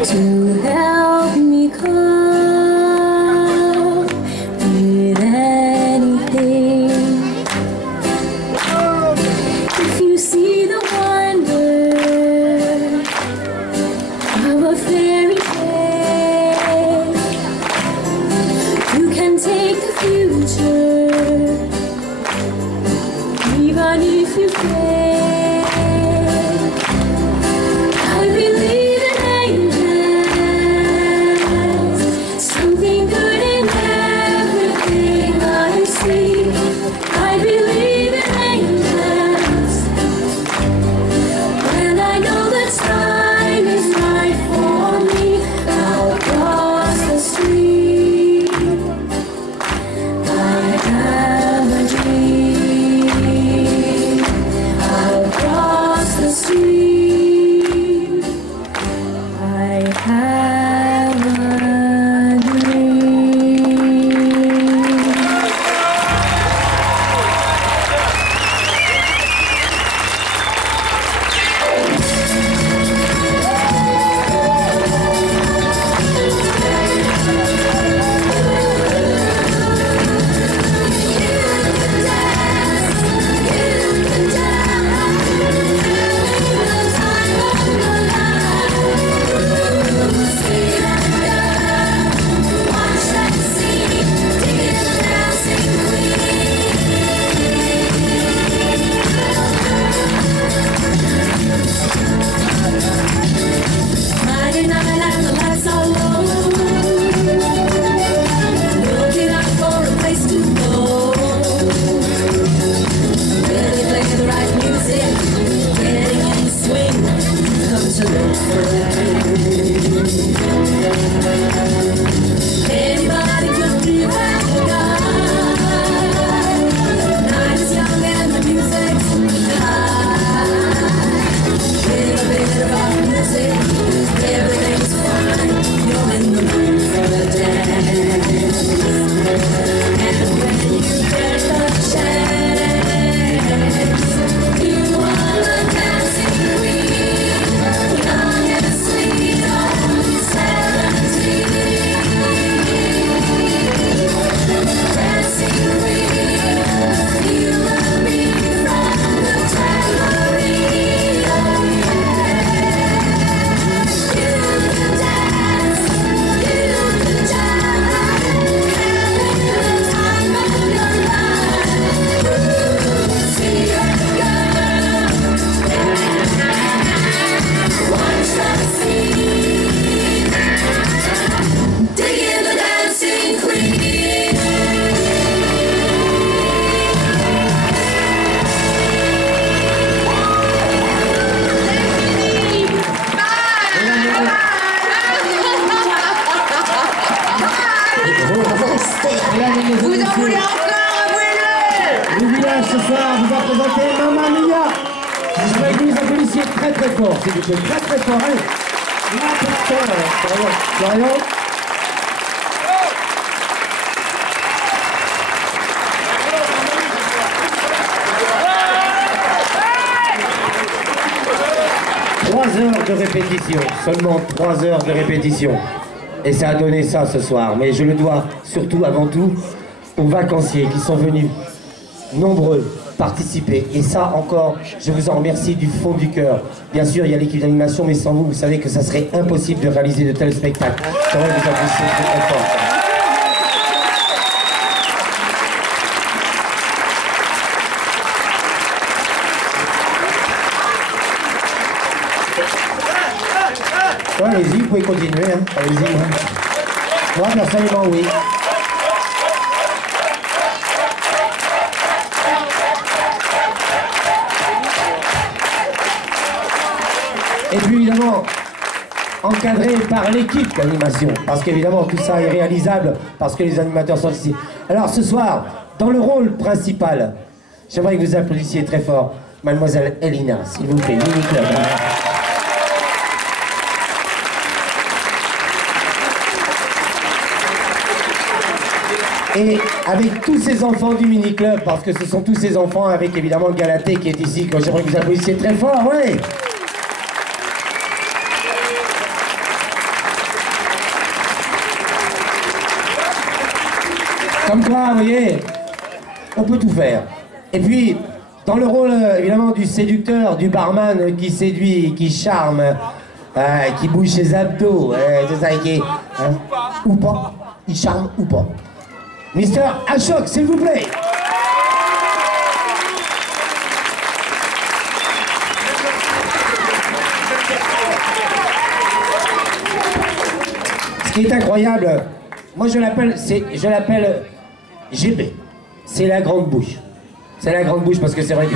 To help me cope with anything. If you see the wonder of a fairy tale, you can take the future, even if you fail. I vous a présenté Mamma Mia. Je voudrais que vous les applaudissiez très très fort, s'il vous plaît, très très fort. Allez, Florian. 3 heures de répétition, seulement 3 heures de répétition. Et ça a donné ça ce soir. Mais je le dois surtout, avant tout, aux vacanciers qui sont venus nombreux participer. Et ça encore, je vous en remercie du fond du cœur. Bien sûr, il y a l'équipe d'animation, mais sans vous, vous savez que ça serait impossible de réaliser de tels spectacles. Je voudrais vous apprécier très très fort. Ouais, allez-y, vous pouvez continuer, hein. Allez-y. Moi, personnellement, oui. Et puis évidemment, encadré par l'équipe d'animation, parce qu'évidemment tout ça est réalisable, parce que les animateurs sont ici. Alors ce soir, dans le rôle principal, j'aimerais que vous applaudissiez très fort Mademoiselle Elina, s'il vous plaît, Mini Club. Et avec tous ces enfants du mini-club, parce que ce sont tous ces enfants avec évidemment Galatée qui est ici, que j'aimerais que vous applaudissiez très fort, ouais. Comme quoi, vous voyez, on peut tout faire. Et puis, dans le rôle évidemment du séducteur, du barman qui séduit, qui charme, qui bouge ses abdos, c'est ça, qui est, hein, ou pas, il charme ou pas. Mister Ashok, s'il vous plaît. Ce qui est incroyable, moi je l'appelle GB. C'est la grande bouche. C'est la grande bouche parce que c'est vrai que...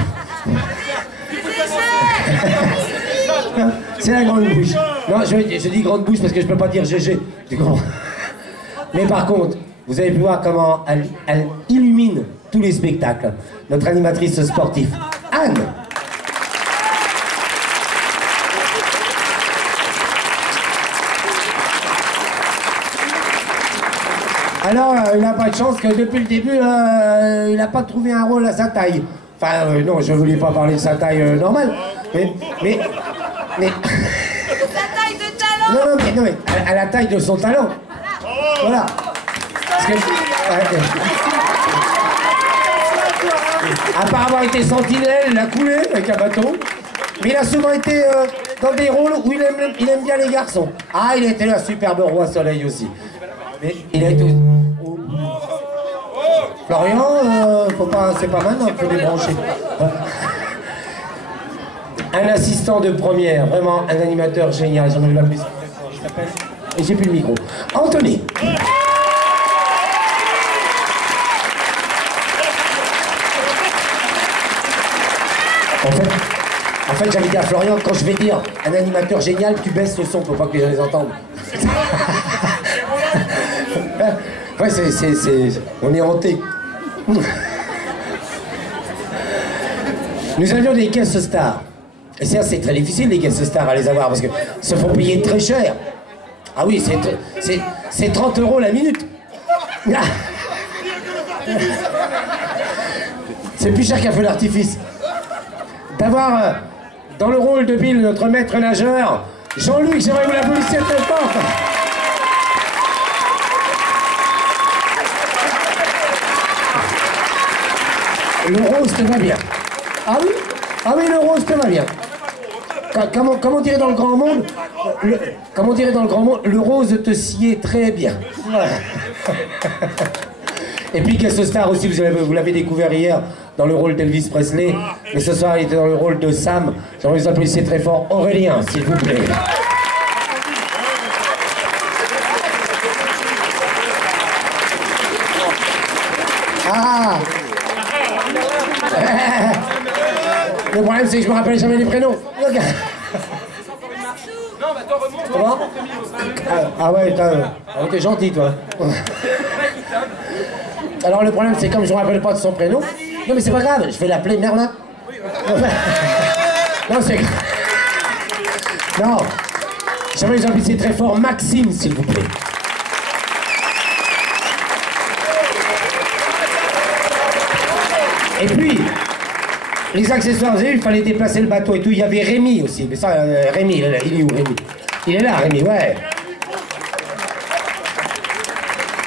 C'est la grande bouche. Non, je dis grande bouche parce que je peux pas dire GG. Mais par contre, vous avez pu voir comment elle illumine tous les spectacles. Notre animatrice sportive, Anne. Alors, il n'a pas de chance que depuis le début, il n'a pas trouvé un rôle à sa taille. Enfin, non, je ne voulais pas parler de sa taille normale, mais... Sa taille de talent. Non, mais à la taille de son talent. Voilà. Parce que, à part avoir été sentinelle, il a coulé avec un bateau, mais il a souvent été dans des rôles où il aime bien les garçons. Ah, il a été là, superbe roi soleil aussi. Mais il a été... Florian, faut pas, c'est pas maintenant qu'il faut débrancher. Un assistant de première, vraiment un animateur génial, j'en ai vu la plus. Et j'ai plus le micro. Anthony. En fait, j'avais dit à Florian, quand je vais dire un animateur génial, tu baisses le son pour pas que les gens les entendent. Ouais, on est hanté. Nous avions des guest stars. Et ça, c'est très difficile, les guest stars, à les avoir, parce qu'ils se font payer très cher. Ah oui, c'est 30 € la minute. C'est plus cher qu'un feu d'artifice. D'avoir dans le rôle de Bill, notre maître nageur, Jean-Luc, j'aimerais vous l'applaudir très fort. Le roast va bien. Ah oui? Ah oui, le roast va bien. Comment dirait dans le grand monde? Comment dirait dans le grand monde? Le rose te sied très bien. Et puis Guest Star aussi, vous l'avez découvert hier dans le rôle d'Elvis Presley, mais ce soir il était dans le rôle de Sam. J'aimerais vous applaudir très fort Aurélien, s'il vous plaît. Ah. Le problème c'est que je me rappelle jamais les prénoms. Comment? Ah ouais, t'es gentil toi. Alors le problème c'est comme je me rappelle pas de son prénom, Non mais c'est pas grave, je vais l'appeler Merlin. Non, c'est grave. Non. J'aimerais que j'appuie très fort Maxime, s'il vous plaît. Et puis, les accessoires, vous avez vu, il fallait déplacer le bateau et tout. Il y avait Rémi aussi. Mais ça, Rémi, il est où, Rémi? Il est là, Rémi, ouais.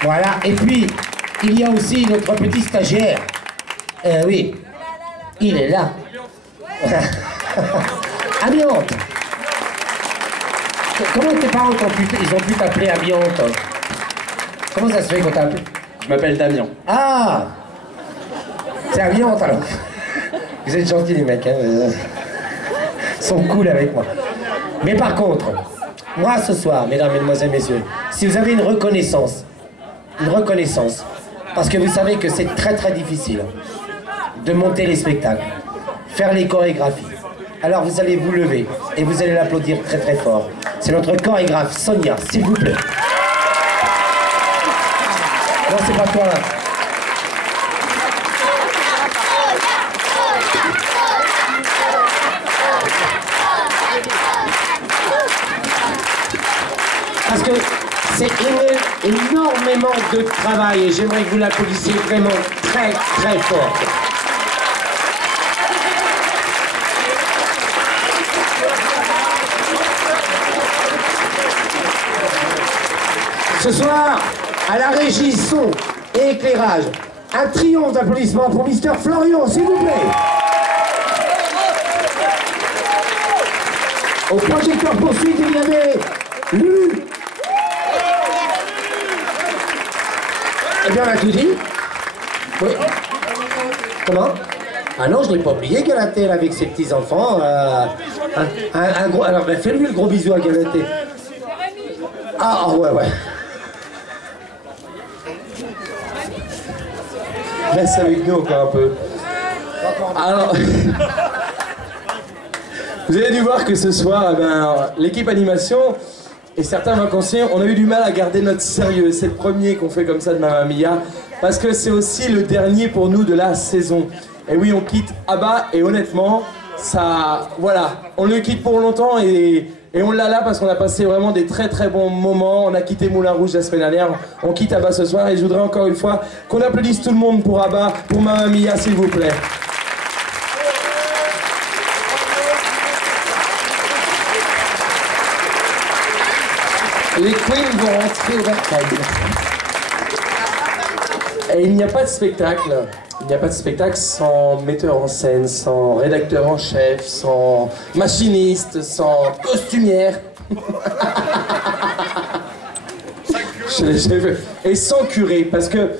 Voilà. Et puis, il y a aussi notre petit stagiaire. Oui. Il est là. Amiante. Comment tes parents ils ont pu t'appeler Amiante? Comment ça se fait qu'on t'appelle? Je m'appelle Damien. Ah! C'est Amiante alors. Vous êtes gentils les mecs, hein. Ils sont cool avec moi. Mais par contre, moi ce soir, mesdames, mesdemoiselles, messieurs, si vous avez une reconnaissance, parce que vous savez que c'est très très difficile de monter les spectacles, faire les chorégraphies. Alors vous allez vous lever et vous allez l'applaudir très très fort. C'est notre chorégraphe Sonia, s'il vous plaît. Non, c'est pas toi. Parce que c'est énormément de travail et j'aimerais que vous l'applaudissiez vraiment très très fort. Ce soir, à la régie son et éclairage, un triomphe d'applaudissements pour Mister Florian, s'il vous plaît. Au projecteur poursuite, il y avait Lulu. Eh bien, on a tout dit. Oui. Comment? Ah non, je n'ai pas oublié Galatée avec ses petits-enfants. Un gros... Alors, ben, fais-lui le gros bisou à Galatée. Ah, ouais, ouais. Reste avec nous encore un peu. Alors, vous avez dû voir que ce soir, eh ben, l'équipe animation et certains vacanciers, on a eu du mal à garder notre sérieux. C'est le premier qu'on fait comme ça de Mamma Mia, parce que c'est aussi le dernier pour nous de la saison. Et oui, on quitte ABBA et honnêtement, ça, voilà, on le quitte pour longtemps et on l'a là parce qu'on a passé vraiment des très très bons moments. On a quitté Moulin Rouge la semaine dernière, on quitte ABBA ce soir et je voudrais encore une fois qu'on applaudisse tout le monde pour ABBA, pour Mamma Mia, s'il vous plaît. Les queens vont rentrer au vercail. Et il n'y a pas de spectacle. Il n'y a pas de spectacle sans metteur en scène, sans rédacteur en chef, sans machiniste, sans costumière. Et sans curé, parce que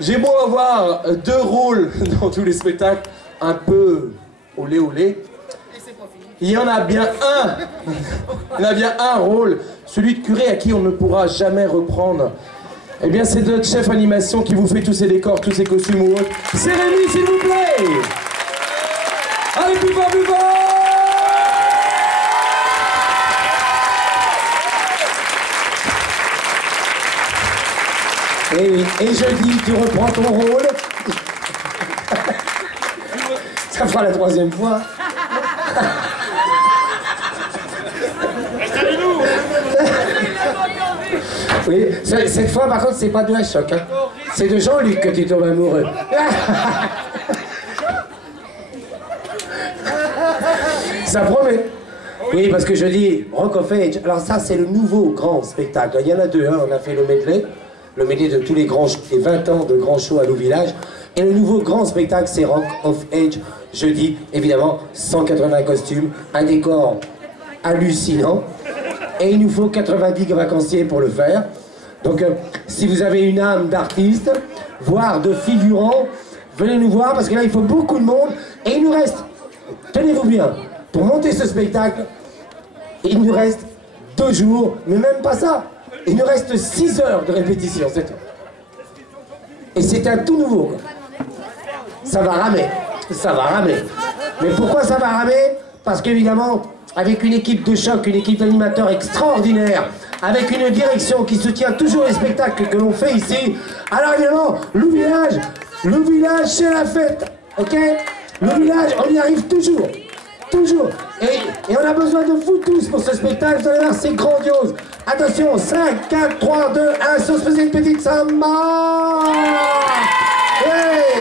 j'ai beau avoir 2 rôles dans tous les spectacles, un peu olé olé, il y en a bien un. Il y en a bien un rôle, celui de curé à qui on ne pourra jamais reprendre. Eh bien, c'est notre chef animation qui vous fait tous ces décors, tous ces costumes ou autres. C'est Rémi, s'il vous plaît. Allez, plus fort, plus fort. Et oui, et jeudi, tu reprends ton rôle. Ça fera la 3e fois. Oui, cette fois, par contre, c'est pas de un choc. Hein. C'est de Jean-Luc que tu tombes amoureux. Ça promet. Oui, parce que je dis Rock of Age. Alors ça, c'est le nouveau grand spectacle. Il y en a 2. Hein. On a fait le medley de tous les 20 ans de grands shows à Loup Village. Et le nouveau grand spectacle, c'est Rock of Age. Jeudi, évidemment, 180 costumes, un décor hallucinant. Et il nous faut 90 vacanciers pour le faire. Donc, si vous avez une âme d'artiste, voire de figurant, venez nous voir parce que là, il faut beaucoup de monde. Et il nous reste, tenez-vous bien, pour monter ce spectacle, il nous reste 2 jours, mais même pas ça. Il nous reste 6 heures de répétition, c'est tout. Et c'est un tout nouveau, quoi. Ça va ramer, ça va ramer. Mais pourquoi ça va ramer? Parce qu'évidemment, avec une équipe de choc, une équipe d'animateurs extraordinaire, avec une direction qui soutient toujours les spectacles que l'on fait ici. Alors évidemment, Loup Village, c'est la fête. ok? Le village, on y arrive toujours. Toujours. Et on a besoin de vous tous pour ce spectacle. Vous allez voir, c'est grandiose. Attention, 5, 4, 3, 2, 1. Si on se faisait une petite samba. Ouais.